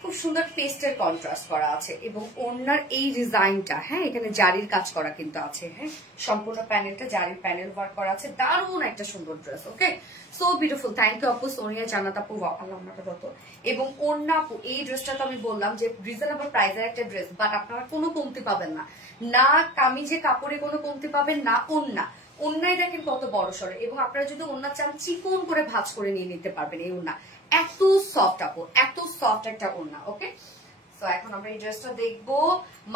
খুব সুন্দর পেস্টের কন্ট্রাস্ট করা আছে এবং ওড়নার এই ডিজাইনটা, হ্যাঁ এখানে জারির কাজ করা কিন্তু আছে, হ্যাঁ সম্পূর্ণ প্যানেলটা জারির প্যানেল ওয়ার্ক করা আছে। দারুণ একটা সুন্দর dress. Okay, so beautiful. Thank you আপু, সোনিয়া, জান্নাত আপু, আল্লাহটা কত। এবং ওড়না আপু, এই ড্রেসটা তো আমি বললাম যে রিজনেবল প্রাইসের একটা ড্রেস, বাট আপনারা কোনো কমতি পাবেন না, না কামিজে কাপড়ে কোনো কমতি পাবেন না। ওড়না, ওড়নায় দেখেন কত বড় সড়ো, এবং আপনারা যদি ওড়না চান চিকন করে ভাঁজ করে নিয়ে নিতে পারবেন। এই ওড়না এত সফট আপু, এত সফট একটা ওড়না। ওকে, তো এখন আমরা এই ড্রেসটা দেখবো।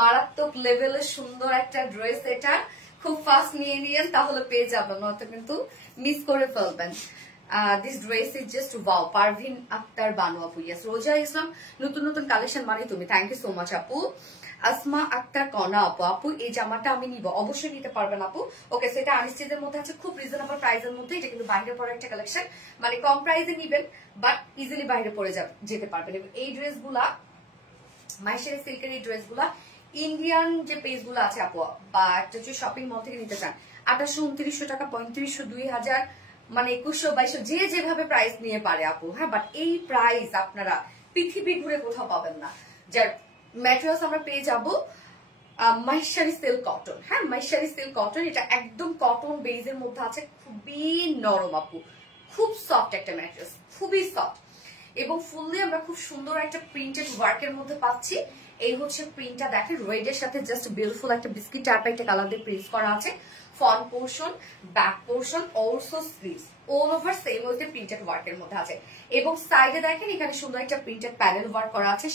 মারাত্মক লেভেলের সুন্দর একটা ড্রেস, এটা খুব ফাস্ট নিয়ে নিয়েন তাহলে পেয়ে যাবেন, নয়তো কিন্তু মিস করে ফেলবেন। This dress is just wow. Parvin Akter Banu আপু, ইয়েস। রোজা ইসলাম, নতুন নতুন কালেকশন মানে তুমি, থ্যাংক ইউ সো মাচ আপু। আসমা আক্তার কনা আপু, আপু এই জামাটা আমি নিব, অবশ্যই নিতে পারবেন আপু। ওকে, সেটা আনস্টিচের মধ্যে আছে, খুব রিজনেবল প্রাইসের মধ্যে। এটা কিন্তু বাইরে পড়ার একটা কালেকশন, মানে কম প্রাইসে নিবেন বাট ইজিলি বাইরে পড়ে যেতে পারবেন। এবং এই ড্রেসগুলা, মাইশারি সিল্কের এই ড্রেসগুলা ইন্ডিয়ান যে পেজ গুলো আছে আপু, বা একটা যদি শপিং মল থেকে নিতে চান, 2800, 2900 টাকা, 3500, 2000, মানে 2100, 2200, যে যেভাবে প্রাইস নিয়ে পারে আপু, হ্যাঁ। বাট এই প্রাইস আপনারা পৃথিবী ঘুরে কোথাও পাবেন না। যার ম্যাটেরিয়ালস আমরা পেয়ে যাবো মাইশারি সিল্ক কটন, হ্যাঁ মাইশারি সিল্ক কটন। এটা একদম কটন বেজের মধ্যে আছে, খুবই নরম আপু, খুব সফট একটা ম্যাটেরিয়ালস, খুবই সফট। এবং ফুললি আমরা খুব সুন্দর একটা প্রিন্টেড ওয়ার্কের মধ্যে পাচ্ছি। এই হচ্ছে প্রিন্টটা, দেখেন রেড এর সাথে জাস্ট বিউটিফুল একটা বিস্কিট টাইপের একটা কালার দিয়ে প্রিন্ট করা আছে। Front portion, back portion, also sleeves, all over same ওইতে প্রিন্টেড ওয়ার্কের মধ্যে আছে। এবং সাইডে দেখেন এখানে সুন্দর একটা প্রিন্টেড প্যানেল ওয়ার্ক করা আছে,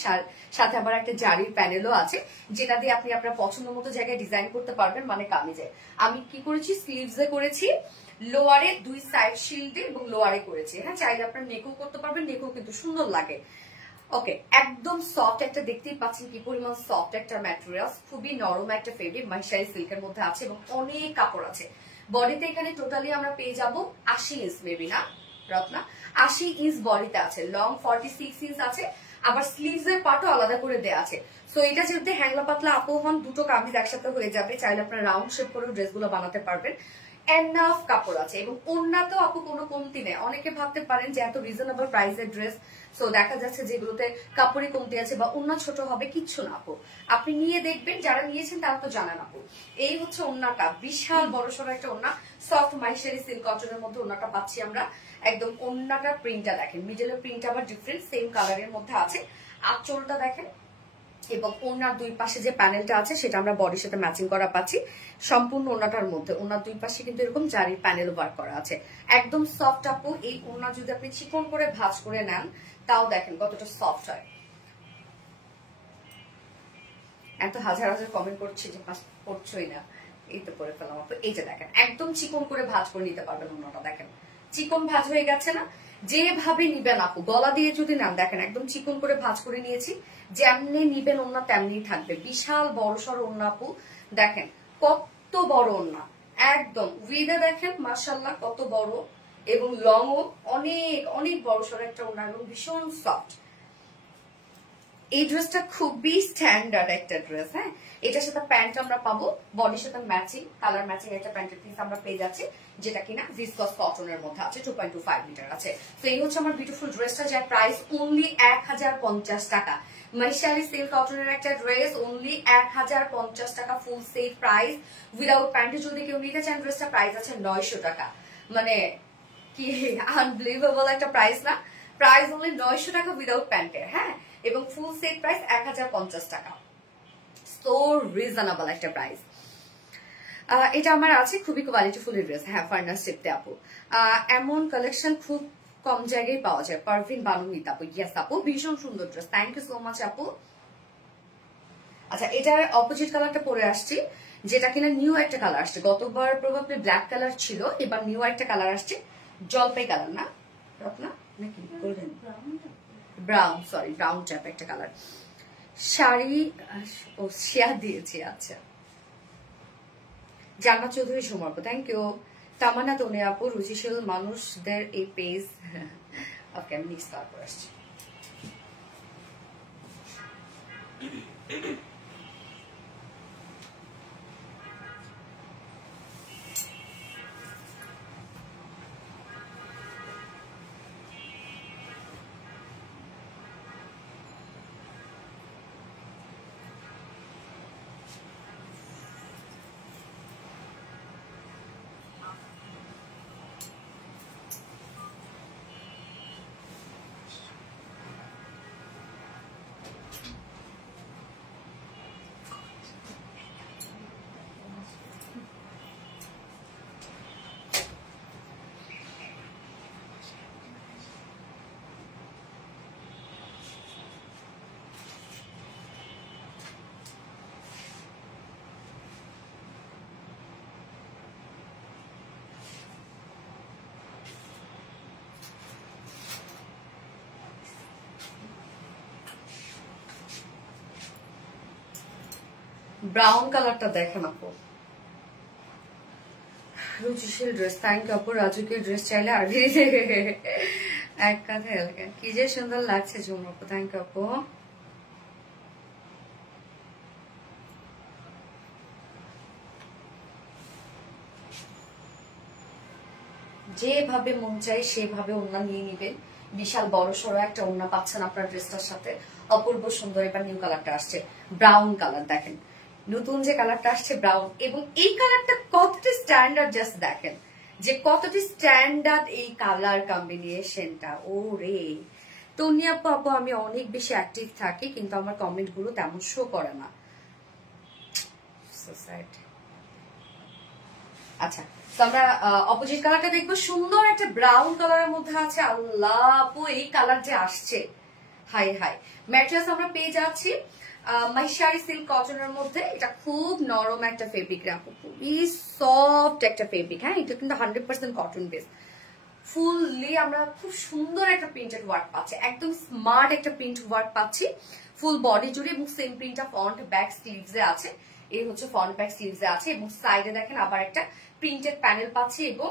সাথে আবার একটা জারির প্যানেলও আছে, যেটা দিয়ে আপনি আপনার পছন্দ মতো জায়গায় ডিজাইন করতে পারবেন। মানে কামিজে আমি কি করেছি, স্লিভসে করেছি, লোয়ারে দুই সাইড শিল্ডে এবং লোয়ারে করেছি, হ্যাঁ চাইলে আপনার নেকও করতে পারবেন, নেকও কিন্তু সুন্দর লাগে। ওকে, একদম সফট একটা, দেখতেই পাচ্ছেন কি পরিমাণ সফট একটা ম্যাটেরিয়াল, খুবই নরম একটা ফেব্রিক, মাইশারি সিল্কের মধ্যে আছে এবং অনেক কাপড় আছে। বডিতে এখানে টোটালি আমরা পেয়ে যাব 80 ইঞ্চ, মেবি না রত্না, 80 ইঞ্চ বডিতে আছে, লং 46 ইঞ্চ আছে, আবার স্লিভস এর পার্টও আলাদা করে দেওয়া আছে। সো এটা যেহেতু হ্যাংলা পাতলা আপু হন, দুটো কামিজ একসাথে হয়ে যাবে, চাইলে আপনার রাউন্ড শেপ করে ড্রেসগুলো বানাতে পারবেন। এনাফ কাপড় আছে এবং ওড়নাতেও আপু কোনো কমতি নেই। অনেকে ভাবতে পারেন যে এত রিজনেবল প্রাইসের ড্রেস, সো দেখা যাচ্ছে যেগুলোতে কাপড়ে কমতি আছে বা ওড়না ছোট হবে, কিচ্ছু না আপু, আপনি নিয়ে দেখবেন, যারা নিয়েছেন তারা তো জানেন আপু। এই হচ্ছে ওড়নাটা, বিশাল বড়সড় একটা ওড়না, সফট মাইশারি সিল্ক কটনের মধ্যে ওড়নাটা পাচ্ছি আমরা। একদম ওড়নাটার প্রিন্টটা দেখেন, মিডলের প্রিন্ট আবার ডিফারেন্ট, সেম কালারের মধ্যে আছে। আঁচলটা দেখেন এবং ওড়নার দুই পাশে যে প্যানেলটা আছে সেটা আমরা বডির সাথে ম্যাচিং করা পাচ্ছি। সম্পূর্ণ ওড়নাটার মধ্যে ওড়নার দুই পাশে কিন্তু এরকম জারির প্যানেল ওয়ার্ক করা আছে, একদম সফট আপু। এই ওড়না যদি আপনি চিকন করে ভাঁজ করে নেন তাও দেখেন কতটা সফট হয়। এত হাজার হাজার কমেন্ট করছি যে পড়ছই না, এই তো পরে ফেলাম আপু। এই যে দেখেন একদম চিকন করে ভাঁজ করে নিতে পারবেন ওড়নাটা, দেখেন চিকন ভাঁজ হয়ে গেছে না, যেভাবে নিবেন আপু, গলা দিয়ে যদি নেন দেখেন একদম চিকন করে ভাঁজ করে নিয়েছি, যেমনি নিবেন ওড়না তেমনি থাকবে। বিশাল বড় সড় ওড়না আপু, দেখেন কত বড় ওড়না, একদম উইদে দেখেন মাশাআল্লাহ কত বড়, এবং লংও অনেক অনেক বড় সড় একটা ওড়না এবং ভীষণ সফট। এই ড্রেসটা খুবই স্ট্যান্ডার্ড একটা ড্রেস, হ্যাঁ এটার সাথে প্যান্ট আমরা পাবো, বডির সাথে ম্যাচিং, কালার ম্যাচিং একটা প্যান্টের পিস আমরা পেয়ে যাচ্ছি, যেটা কিনা ভিসকস কটনের মধ্যে আছে, 2.25 মিটার আছে। তো এই হচ্ছে আমার বিউটিফুল ড্রেসটা, যার প্রাইস অনলি 1050 টাকা। মাইশারি সিল্ক কটনের একটা ড্রেস, অনলি 1050 টাকা, ফুল সেট প্রাইস। উইদাউট প্যান্টে যদি কেউ নিতে চান ড্রেসটা প্রাইস আছে 900 টাকা। মানে কি আনবিলিভেবল একটা প্রাইস না, প্রাইস অনলি 900 টাকা উইদাউট প্যান্টের, হ্যাঁ, এবং ফুল সেট প্রাইস 1050 টাকা। সো রিজনেবল একটা প্রাইস। এটা আমার আছে, খুবই কোয়ালিটিফুল ড্রেস, হ্যাঁ ফার্নাস শেপতে আপু। এমন কালেকশন খুব কম জায়গায় পাওয়া যায়। পারভিন বানুমিত আপু, ইয়েস আপু, ভীষণ সুন্দর dress, thank you so much আপু। আচ্ছা, এটার অপোজিট কালারটা পরে আসছি, যেটা কিনা নিউ একটা কালার আসছে, গতবার প্রবাবলি ব্ল্যাক কালার ছিল, এবার নিউ একটা কালার আসছে, জলপাই কালার না রত্না নাকি golden brown, sorry brown type একটা কালার শাড়ি, ও শেয়ার দিয়েছি। আচ্ছা, জান্নাত চৌধুরী সুমর্প, থ্যাংক ইউ। তামান্না তনে আপু, রুচিশীল মানুষদের এই পেজ, ওকে আমি নেক্সট কালার পরে আসছি। ব্রাউন কালারটা দেখেন আপু, রুচিশীল ড্রেস। থ্যাংক ইউ আপু। রাজুকের ড্রেস চাইলে আর এক কথায় কি যে সুন্দর লাগছে ঝুমরা আপু, থ্যাংক ইউ আপু। যেভাবে মন চাই সেভাবে ওড়না নিয়ে নিবেন। বিশাল বড় সড়ো একটা ওড়না পাচ্ছেন আপনার ড্রেসটার সাথে, অপূর্ব সুন্দর। এবার নিউ কালারটা আসছে ব্রাউন কালার, দেখেন নতুন যে কালারটা আসছে ব্রাউন, এবং এই কালারটা কতটা স্ট্যান্ডার্ড, জাস্ট দেখেন যে কতটা স্ট্যান্ডার্ড এই কালার কম্বিনেশনটা। ও রে তন্নি আপু, আমি অনেক বেশি অ্যাক্টিভ থাকি কিন্তু আমার কমেন্ট গুলো তেমন শো করে না। আচ্ছা, তো আমরা অপোজিট কালারটা দেখবো। সুন্দর একটা ব্রাউন কালারের মধ্যে আছে। আল্লাহ আপু এই কালার যে আসছে, হাই হাই। ম্যাট্রেস আমরা পেয়ে যাচ্ছি মাইশারি সিল্ক কটনের মধ্যে। এটা খুব নরম একটা ফেব্রিক, আপু খুবই সফট একটা ফেব্রিক। হ্যাঁ, এটা কিন্তু 100% কটন বেস। ফুললি আমরা খুব সুন্দর একটা প্রিন্টেড ওয়ার্ক পাচ্ছি, একদম স্মার্ট একটা প্রিন্ট ওয়ার্ক পাচ্ছি ফুল বডি জুড়ে, এবং সেম প্রিন্টটা ফ্রন্ট ব্যাক স্লিভসে আছে। এই হচ্ছে ফ্রন্ট ব্যাক স্লিভসে আছে, এবং সাইডে দেখেন আবার একটা প্রিন্টেড প্যানেল পাচ্ছি, এবং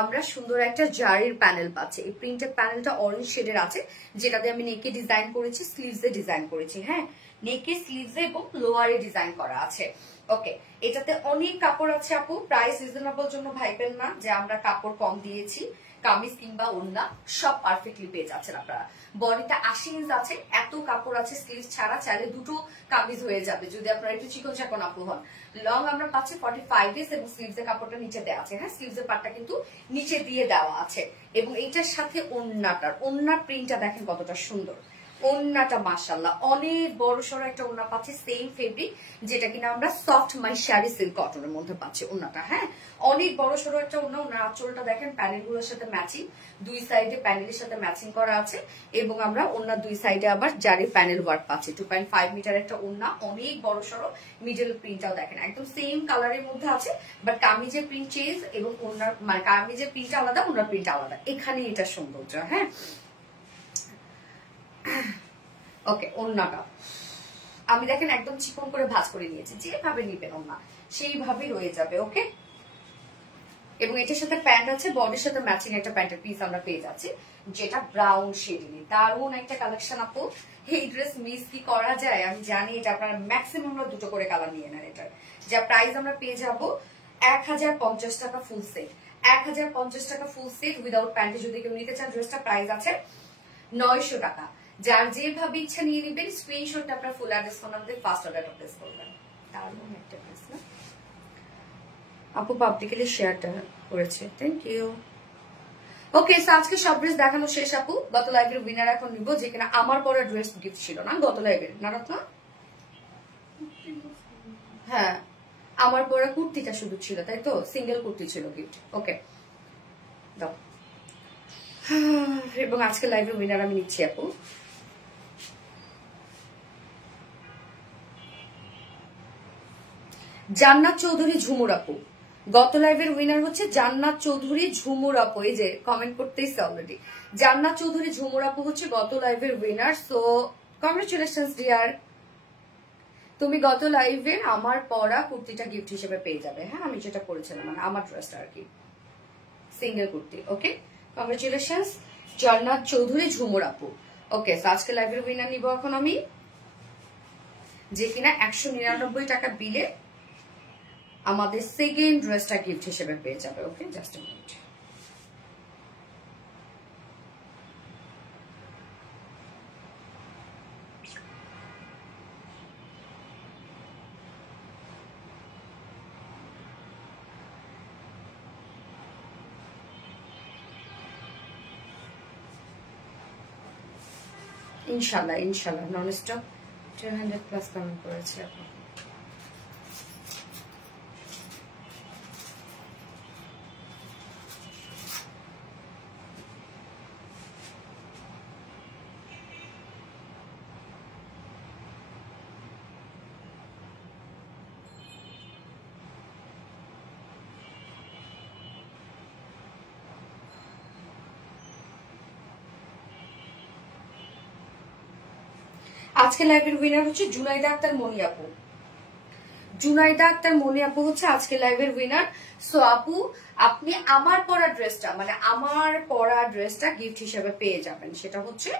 আমরা সুন্দর একটা জারির প্যানেল পাচ্ছি। এই প্রিন্টেড প্যানেলটা অরেঞ্জ শেডের আছে, যেটাতে আমি নেকে ডিজাইন করেছি, স্লিভসে ডিজাইন করেছি। হ্যাঁ, নেকে স্লিভসে এবং লোয়ারে ডিজাইন করা আছে। ওকে, এটাতে অনেক কাপড় আছে আপু, প্রাইস রিজনেবল জন্য ভাইবেন না যে আমরা কাপড় কম দিয়েছি। কামিজ কিংবা ওড়না সব পারফেক্টলি পেয়ে যাচ্ছেন আপনারা। বডিটা 80 ইঞ্চ আছে, এত কাপড় আছে। স্লিভ ছাড়া চাইলে দুটো কামিজ হয়ে যাবে যদি আপনারা একটু চিকন চাকন আপু হন। লং আমরা পাচ্ছি 45 ইঞ্চ, এবং স্লিভসের কাপড়টা নিচে দেওয়া আছে। হ্যাঁ, স্লিভসের পার্টটা কিন্তু নিচে দিয়ে দেওয়া আছে, এবং এইটার সাথে ওড়নার প্রিন্টটা দেখেন কতটা সুন্দর। ওড়নাটা মাশাআল্লাহ অনেক বড় সড়ো একটা ওড়না পাচ্ছি, সেম ফেব্রিক, যেটা কিনা আমরা সফট মাইশারি সিল্ক কটনের মধ্যে পাচ্ছি ওড়নাটা। হ্যাঁ, অনেক বড় সড়ো একটা ওড়না। ওড়নার আঁচলটা দেখেন প্যানেলগুলোর সাথে ম্যাচিং, দুই সাইডে প্যানেলের সাথে ম্যাচিং করা আছে, এবং আমরা ওড়নার দুই সাইডে আবার জারির প্যানেল ওয়ার্ক পাচ্ছি। 2.5 মিটার একটা ওড়না, অনেক বড় সড়ো। মিডল প্রিন্টটাও দেখেন একদম সেম কালারের মধ্যে আছে, বাট কামিজের প্রিন্ট চেঞ্জ, এবং ওড়নার মানে কামিজের প্রিন্ট আলাদা, ওড়নার প্রিন্ট আলাদা। এখানে এটা সৌন্দর্য। হ্যাঁ, ওকে, ওড়নাটা আমি দেখেন একদম চিকন করে ভাঁজ করে নিয়েছি, যেভাবে নিবেন ওড়না সেইভাবেই রয়ে যাবে। ওকে, এবং এটার সাথে প্যান্ট আছে, বডির সাথে ম্যাচিং একটা প্যান্টের পিস আমরা পেয়ে যাচ্ছি, যেটা ব্রাউন শেডের। দারুণ একটা কালেকশন আপু। এই ড্রেস মিস কি করা যায়? আমি জানি এটা আপনারা ম্যাক্সিমাম দুটো করে কালার নিয়ে নেন। এটার যা প্রাইস আমরা পেয়ে যাবো 1050 টাকা ফুল সেট। 1050 টাকা ফুল সেট উইদাউট প্যান্টে যদি কেউ নিতে চান, ড্রেসটা প্রাইস আছে 900 টাকা। যার যেভাবে ইচ্ছা নিয়ে নিবেন, স্ক্রিনশটটা আপনার ফুল অ্যাড্রেস ফোন নাম্বার দিয়ে ফার্স্ট অর্ডারটা প্লেস করবেন। দারুণ একটা ড্রেস না আপু, পাবলিকলি শেয়ারটা করেছে, থ্যাংক ইউ। ওকে, সো আজকে সব ড্রেস দেখানো শেষ আপু। গত লাইভের উইনার এখন নিব, যে কিনা আমার পরে ড্রেস গিফট ছিল না গত লাইভের, না রত্না? হ্যাঁ, আমার পরে কুর্তিটা শুধু ছিল, তাই তো? সিঙ্গেল কুর্তি ছিল গিফট। ওকে দাও। এবং আজকে লাইভের উইনার আমি নিচ্ছি আপু। জান্নাত চৌধুরী ঝুমুর আপু। গত লাইভের উইনার হচ্ছে জান্নাত চৌধুরী ঝুমুর আপু। এই যে কমেন্ট করতেইছে অলরেডি। জান্নাত চৌধুরী ঝুমুর আপু হচ্ছে গত লাইভের উইনার। সো কংগ্রেচুলেশনস ডিয়ার, তুমি গত লাইভে আমার পরা কুর্তিটা গিফট হিসেবে পেয়ে যাবে। হ্যাঁ, আমি যেটা পরেছিলাম, মানে আমার ড্রেসটা আর কি, সিঙ্গেল কুর্তি। ওকে, কংগ্রেচুলেশনস জান্নাত চৌধুরী ঝুমুর আপু। ওকে, আজকে লাইভের উইনার নিব এখন আমি, যে কিনা 199 টাকা বিলে আমাদের সেকেন্ড ড্রেসটা গিফট হিসেবে পেয়ে যাবে। ওকে, জাস্ট আ মিনিট। ইনশাল্লাহ ইনশাল্লাহ নন স্টপ 200+ কমেন্ট করেছে আপু। আজকে লাইভের উইনার হচ্ছে জুনাইদা আক্তার মনি আপু। জুনাইদা আক্তার মনি আপু হচ্ছে আজকে লাইভের উইনার। সো আপু আপনি আমার পরা ড্রেসটা, মানে আমার পরা ড্রেসটা গিফট হিসেবে পেয়ে যাবেন। সেটা হচ্ছে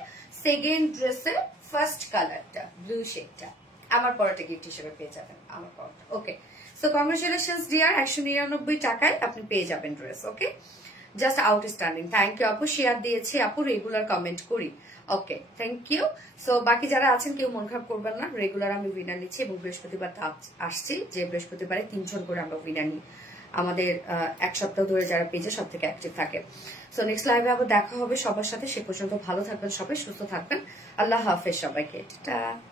সেকেন্ড ড্রেসের ফার্স্ট কালারটা, ব্লু শেডটা, আমার পরাটা গিফট হিসেবে পেয়ে যাবেন, আমার পরাটা। ওকে, সো কংগ্রেচুলেশনস ডিয়ার, 199 টাকায় আপনি পেয়ে যাবেন dress. Okay, just outstanding. Thank you আপু, শেয়ার দিয়েছি আপু, রেগুলার কমেন্ট করি। ওকে, থ্যাংক ইউ। সো বাকি যারা আছেন কেউ মন খারাপ করবেন না, রেগুলার আমি উইনার নিচ্ছি এবং বৃহস্পতিবার আসছি, যে বৃহস্পতিবারে 3 জন করে আমরা উইনার নিই আমাদের এক সপ্তাহ ধরে যারা পেজে সব থেকে অ্যাক্টিভ থাকে। সো নেক্সট লাইভে আবার দেখা হবে সবার সাথে, সে পর্যন্ত ভালো থাকবেন সবাই, সুস্থ থাকবেন। আল্লাহ হাফেজ সবাইকে। টাটা।